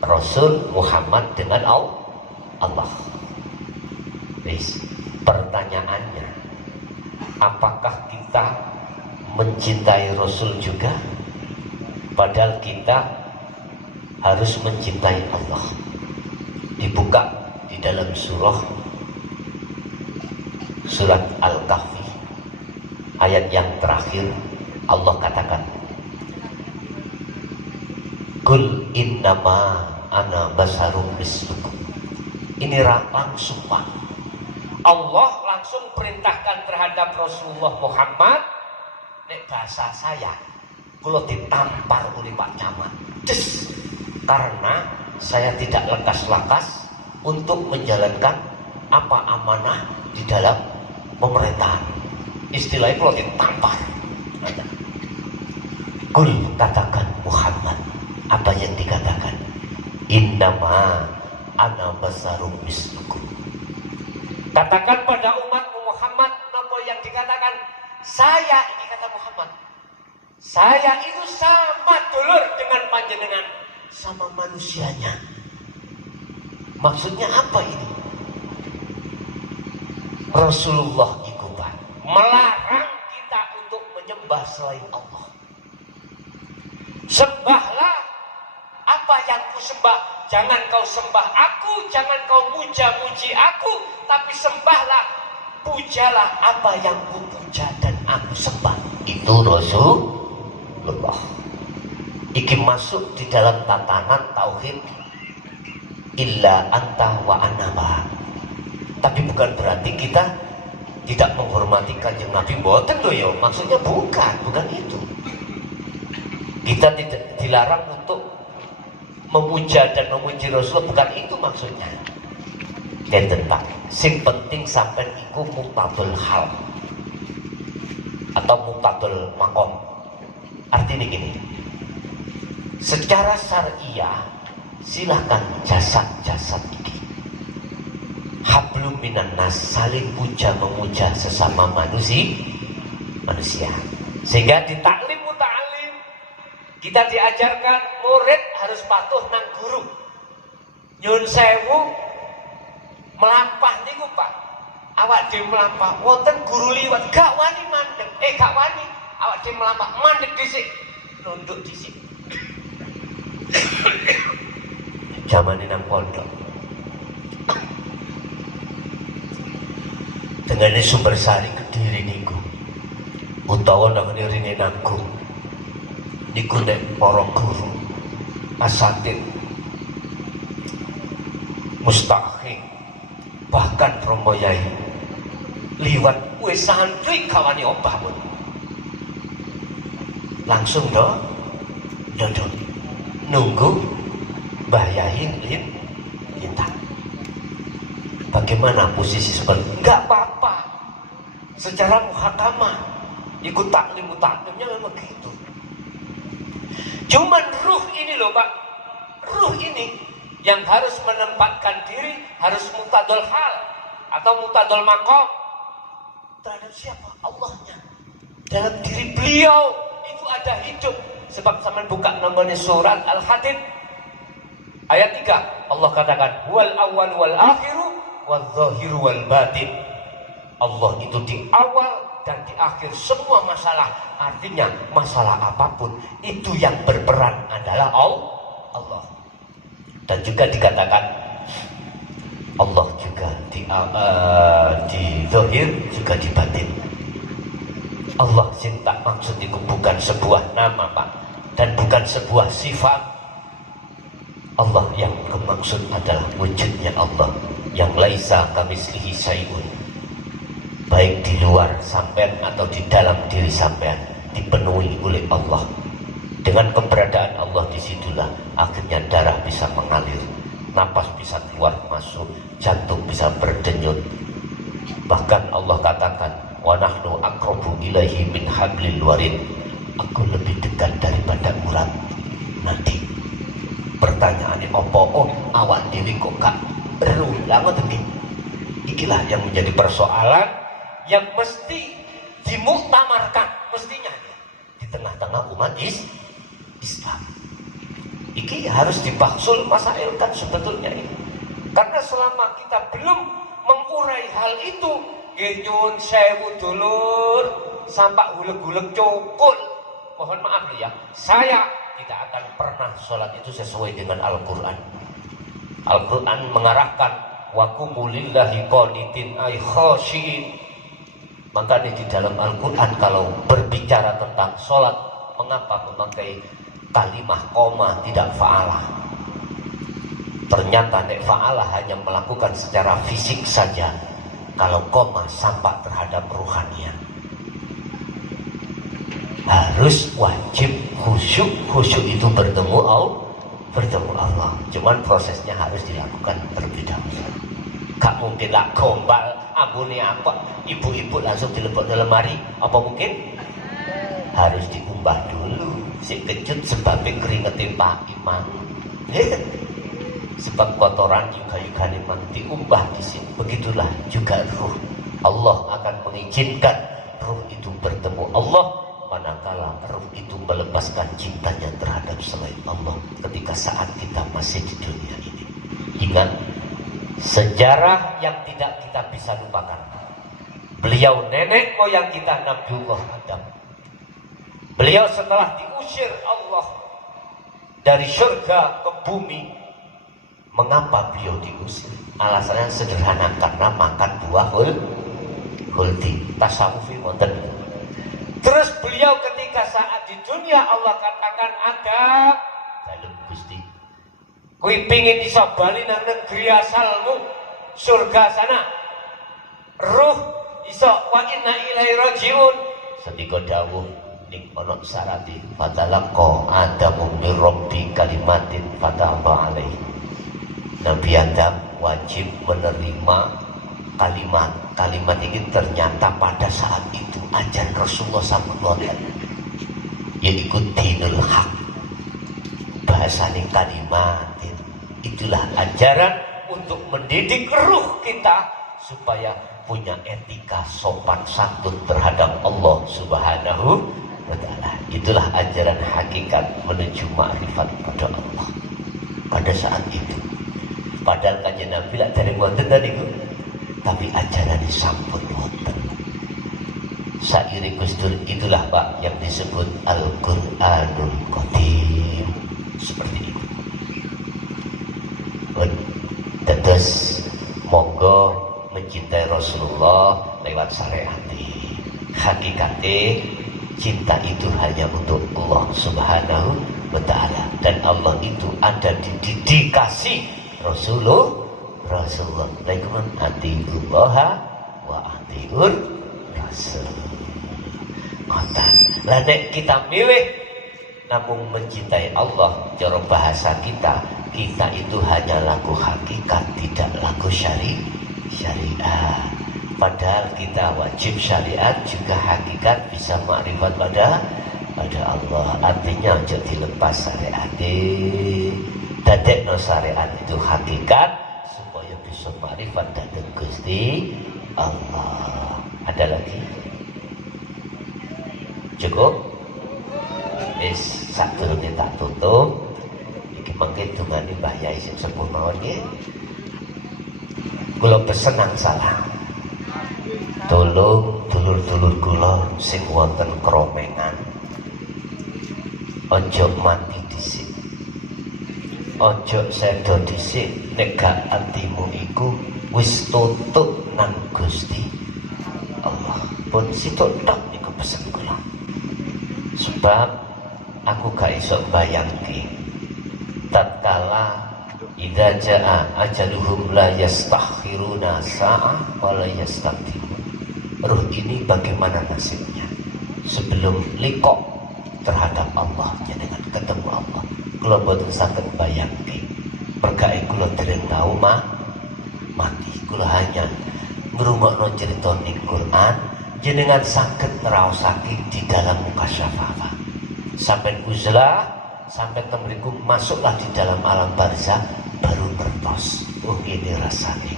Rasul Muhammad dengan Allah. Wis Pertanyaannya, apakah kita mencintai Rasul juga? Padahal kita harus mencintai Allah. Dibuka di dalam surat Al-Kahfi, ayat yang terakhir, Allah katakan, Kul innama ana basarum mislukum. Ini langsung Pak, Allah langsung perintahkan terhadap Rasulullah Muhammad, nek bahasa saya kalau ditampar oleh Pak Camat, karena saya tidak lekas-lekas untuk menjalankan apa amanah di dalam pemerintahan. Istilahnya kalau ditampar. Kul, katakan Muhammad, apa yang dikatakan? Innama ana basarum mislukum. Katakan pada umat Muhammad, apa yang dikatakan? Saya, ini kata Muhammad, saya itu sama dulur dengan panjenengan, sama manusianya. Maksudnya apa ini? Rasulullah itu Pak melarang kita untuk menyembah selain Allah. Sembahlah apa yang ku sembah. Jangan kau sembah aku, jangan kau muja-muji aku, tapi sembahlah, pujalah apa yang ku puja dan aku sembah. Itu Rasulullah. Iki masuk di dalam tatanan tauhid illa anta wa anama. Tapi bukan berarti kita tidak menghormati Kanjeng Nabi. Mboten lho ya, maksudnya bukan itu. Kita tidak dilarang untuk memuja dan memuji Rasulullah, bukan itu maksudnya. Dan tentang sing penting sampai iku muqtabul hal atau muqtabul makom. Artinya gini, secara syariah silahkan jasad-jasad ini hablum minan nas, saling puja memuja sesama manusia. Sehingga di taklim muta'alim kita diajarkan murid harus patuh nang guru. Nyun sewu melampah niku Pak, awak dhewe melampah wonten guru liwat gak wani mandeg, gak wani awak dhewe melampah mandeg dhisik, nunduk dhisik. Zaman nang pondok dengan Sumber Sari Kediri niku utawa nang rene Nanggung niku nek para guru asatid mustahik bahkan Romo Yai liwat wis santri kawani obah pun langsung dodot nunggu Mbah Yai lintas. Bagaimana posisi seperti enggak apa-apa, secara muhakamah ikut taklimnya memang begitu. Cuman ruh ini loh Pak, ruh ini yang harus menempatkan diri, harus muqtadul hal atau muqtadul maqam terhadap siapa? Allahnya. Dalam diri beliau itu ada hidup. Sebab sama buka namanya surat Al-Hadid ayat 3, Allah katakan wal awal wal akhiru wal zahiru wal batin. Allah itu di awal dan di akhir semua masalah. Artinya masalah apapun itu yang berperan adalah Allah. Dan juga dikatakan Allah juga di zahir juga di batin. Allah cinta maksud itu bukan sebuah nama Pak, dan bukan sebuah sifat. Allah yang bermaksud adalah wujudnya Allah yang laisa kamislihi syai'un, baik di luar sampean atau di dalam diri sampean dipenuhi oleh Allah. Dengan keberadaan Allah disitulah akhirnya darah bisa mengalir, napas bisa keluar masuk, jantung bisa berdenyut. Bahkan Allah katakan wa nahnu aqrabu ilaihi min hablil warid, aku lebih dekat daripada urat nadi. Pertanyaannya apa? Oh, awak dewi kok gak berulang ngoten. Ikilah yang menjadi persoalan yang mesti dimuktamarkan mestinya di tengah-tengah umat Islam. Iki harus dibahsul masail kan sebetulnya ini. Karena selama kita belum mengurai hal itu, Nggih nyuwun sewu dulur, sampak guleg-guleg cukul. Mohon maaf ya, saya tidak akan pernah sholat itu sesuai dengan Al-Quran. Al-Quran mengarahkan wa qumu lillahi qanitin ay khashiin. Maka di dalam Al-Quran kalau berbicara tentang sholat, mengapa memakai kalimah koma tidak fa'alah? Ternyata nek fa'alah hanya melakukan secara fisik saja. Kalau koma sampak terhadap ruhanian. Harus wajib khusyuk. Khusyuk itu bertemu Allah. Cuman prosesnya harus dilakukan terlebih dahulu. Gak mungkin lah gombal, ambune apa, ibu-ibu langsung dilebok dalam lemari. Apa mungkin? Harus diumbah dulu. Si kejut sebabnya keringetin Pak Imam. Sebab kotoran juga memang diumbah di sini. Begitulah juga ruh. Allah akan mengizinkan ruh itu bertemu Allah manakala ruh itu melepaskan cintanya terhadap selain Allah ketika saat kita masih di dunia ini. Ingat sejarah yang tidak kita bisa lupakan. Beliau nenek moyang kita Nabiullah Adam. Beliau setelah diusir Allah dari surga ke bumi. Mengapa beliau diusir? Alasannya sederhana, karena makan buah huldi. Tasawufi wonten. Terus beliau ketika saat di dunia Allah katakan Adam, dalem Gusti. Kuwi pingin iso bali nang negeri asalmu, surga sana. Ruh iso wa inna ilaihi rajiun. Sedika dawuh ning ana syarate fatalaqa Adamu min rabbi kalimatin fataba alaihi. Nabi Adam wajib menerima kalimat ini. Ternyata pada saat itu ajaran Rasulullah SAW yaitu dinul haq, bahasanya kalimatin. Itulah ajaran untuk mendidik ruh kita supaya punya etika sopan santun terhadap Allah Subhanahu wa ta'ala. Itulah ajaran hakikat menuju ma'rifat pada Allah pada saat itu. Padahal kanjeng Nabi lah dari wonten tadi, tapi ajaran sampun wonten. Sairi Gustur itulah Pak yang disebut Al-Qur'anul Qadim. Seperti itu. Terus monggo mencintai Rasulullah lewat syariat. Hakikatnya cinta itu hanya untuk Allah Subhanahu wa ta'ala, dan Allah itu ada di dedikasi Rasulullah. Laikum atiullah wa atiur Rasul. Ngoten. Lah nek kita milih namun mencintai Allah, cara bahasa kita itu hanya laku hakikat, tidak laku syariat. Padahal kita wajib syariat juga hakikat, bisa makrifat pada Allah. Artinya jangan dilepas syariat. Dadekno syariat itu hakikat supaya bisa makrifat dhateng Gusti Allah. Ada lagi? Cukup? Wis sadurunge tak tutup. Iki mangke dungane Mbah Yai sing sepuh mawon nggih. Kula pesen nang salah. Tolong dulur-dulur kula sing wonten kromengan. Ojo mati dhisik. Ojo sedo dhisik, nek gak atimu iku wis tutuk nang Gusti Allah. Pun sitok tok niku pesen kula. Sebab aku gak iso bayangke tatkala idza jaa ajaluhum la yastakhiruna sa'ah wa la yastaqdimun. Ruh ini bagaimana nasibnya sebelum likok terhadap Allah, dengan ketemu Allah. Kula boten saged bayangke. Perkake kula dereng tau mati. Kula hanya ngrungokno cerita ning Quran, jenengan saged ngraosake di dalam mukasyafah. Sampai uzlah, sampai temriku masuklah di dalam alam barzah, baru ngertos. Oh ini rasanya.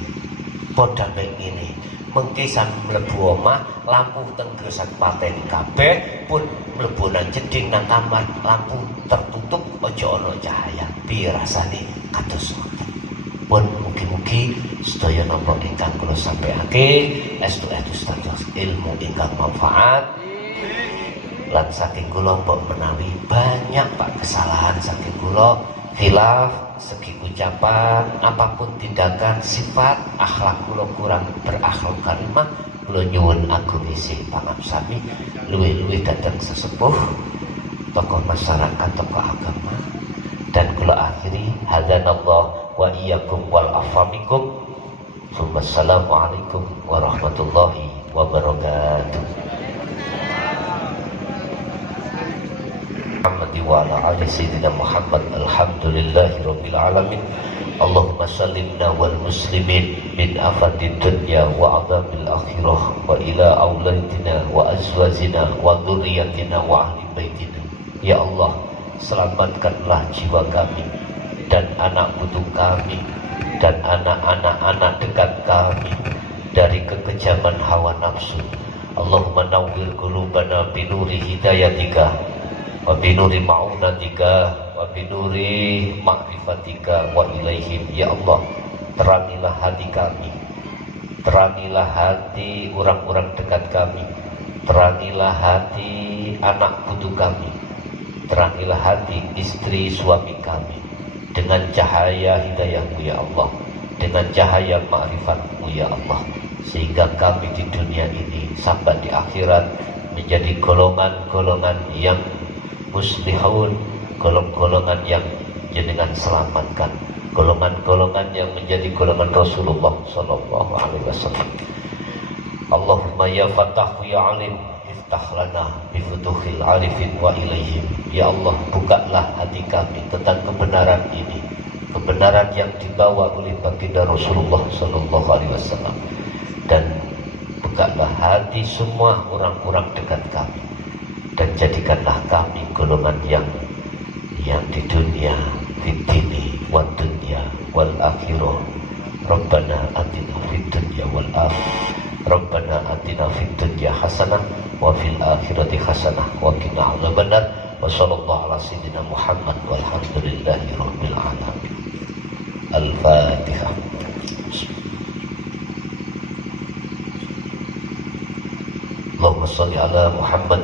Poda begini. Mengki sampe mlebu omah, lampu teng gresek pateni kabeh, pun mlebu nang jeding nang kamar, lampu tertutup, aja ana cahaya. Piye rasane kados ngoten. pun mugi-mugi sedaya napa ingkang kula sampaiake estu-estu status ilmu ingkang manfaat. Lan saking kula mbok menawi banyak Pak kesalahan saking kula, khilaf segi ucapan, apapun tindakan, sifat, akhlak kula kurang berakhlak karimah, kula nyuwun agung isih pangapsami luwih-luwih dhateng sesepuh, tokoh masyarakat, tokoh agama. Dan kula akhiri hadanallah wa iyyakum wal afamikum. Wassalamualaikum warahmatullahi wabarakatuh. Muhammad wa ala ali sayyidina Muhammad alhamdulillahi rabbil alamin. Allahumma sallimna wal muslimin min afadid dunya wa adzabil akhirah wa ila auladina wa azwajina wa dzurriyyatina wa ahli baitina. Ya Allah, selamatkanlah jiwa kami dan anak putu kami dan anak-anak dekat kami dari kekejaman hawa nafsu. Allahumma nawwir qulubana binuri hidayatika wa binuri ma'unatika wa binuri ma'rifatika wa ilaihim. Ya Allah, terangilah hati kami, terangilah hati orang-orang dekat kami, terangilah hati anak putu kami, terangilah hati istri suami kami dengan cahaya hidayahmu ya Allah, dengan cahaya ma'rifatmu ya Allah, sehingga kami di dunia ini sampai di akhirat menjadi golongan-golongan yang muslihun, golongan-golongan yang jenengan selamatkan, golongan-golongan yang menjadi golongan Rasulullah sallallahu alaihi wasallam. Allahumma ya Fattahu ya Alim, iftah lana bifutuhil arifin wa ilaihim. Ya Allah, bukalah hati kami tentang kebenaran ini, kebenaran yang dibawa oleh baginda Rasulullah sallallahu alaihi wasallam, dan bukalah hati semua orang-orang dekat kami, dan jadikanlah kami golongan yang di dunia fitini wa dunya wal akhirah. Rabbana atina fid dunya wal akhirah, Rabbana atina fid dunya hasanah wa fil akhirati hasanah wa qina adzabannar. Wa sallallahu ala sayyidina Muhammad walhamdulillahi rabbil alamin. Al-Fatihah. Allahumma shalli ala Muhammad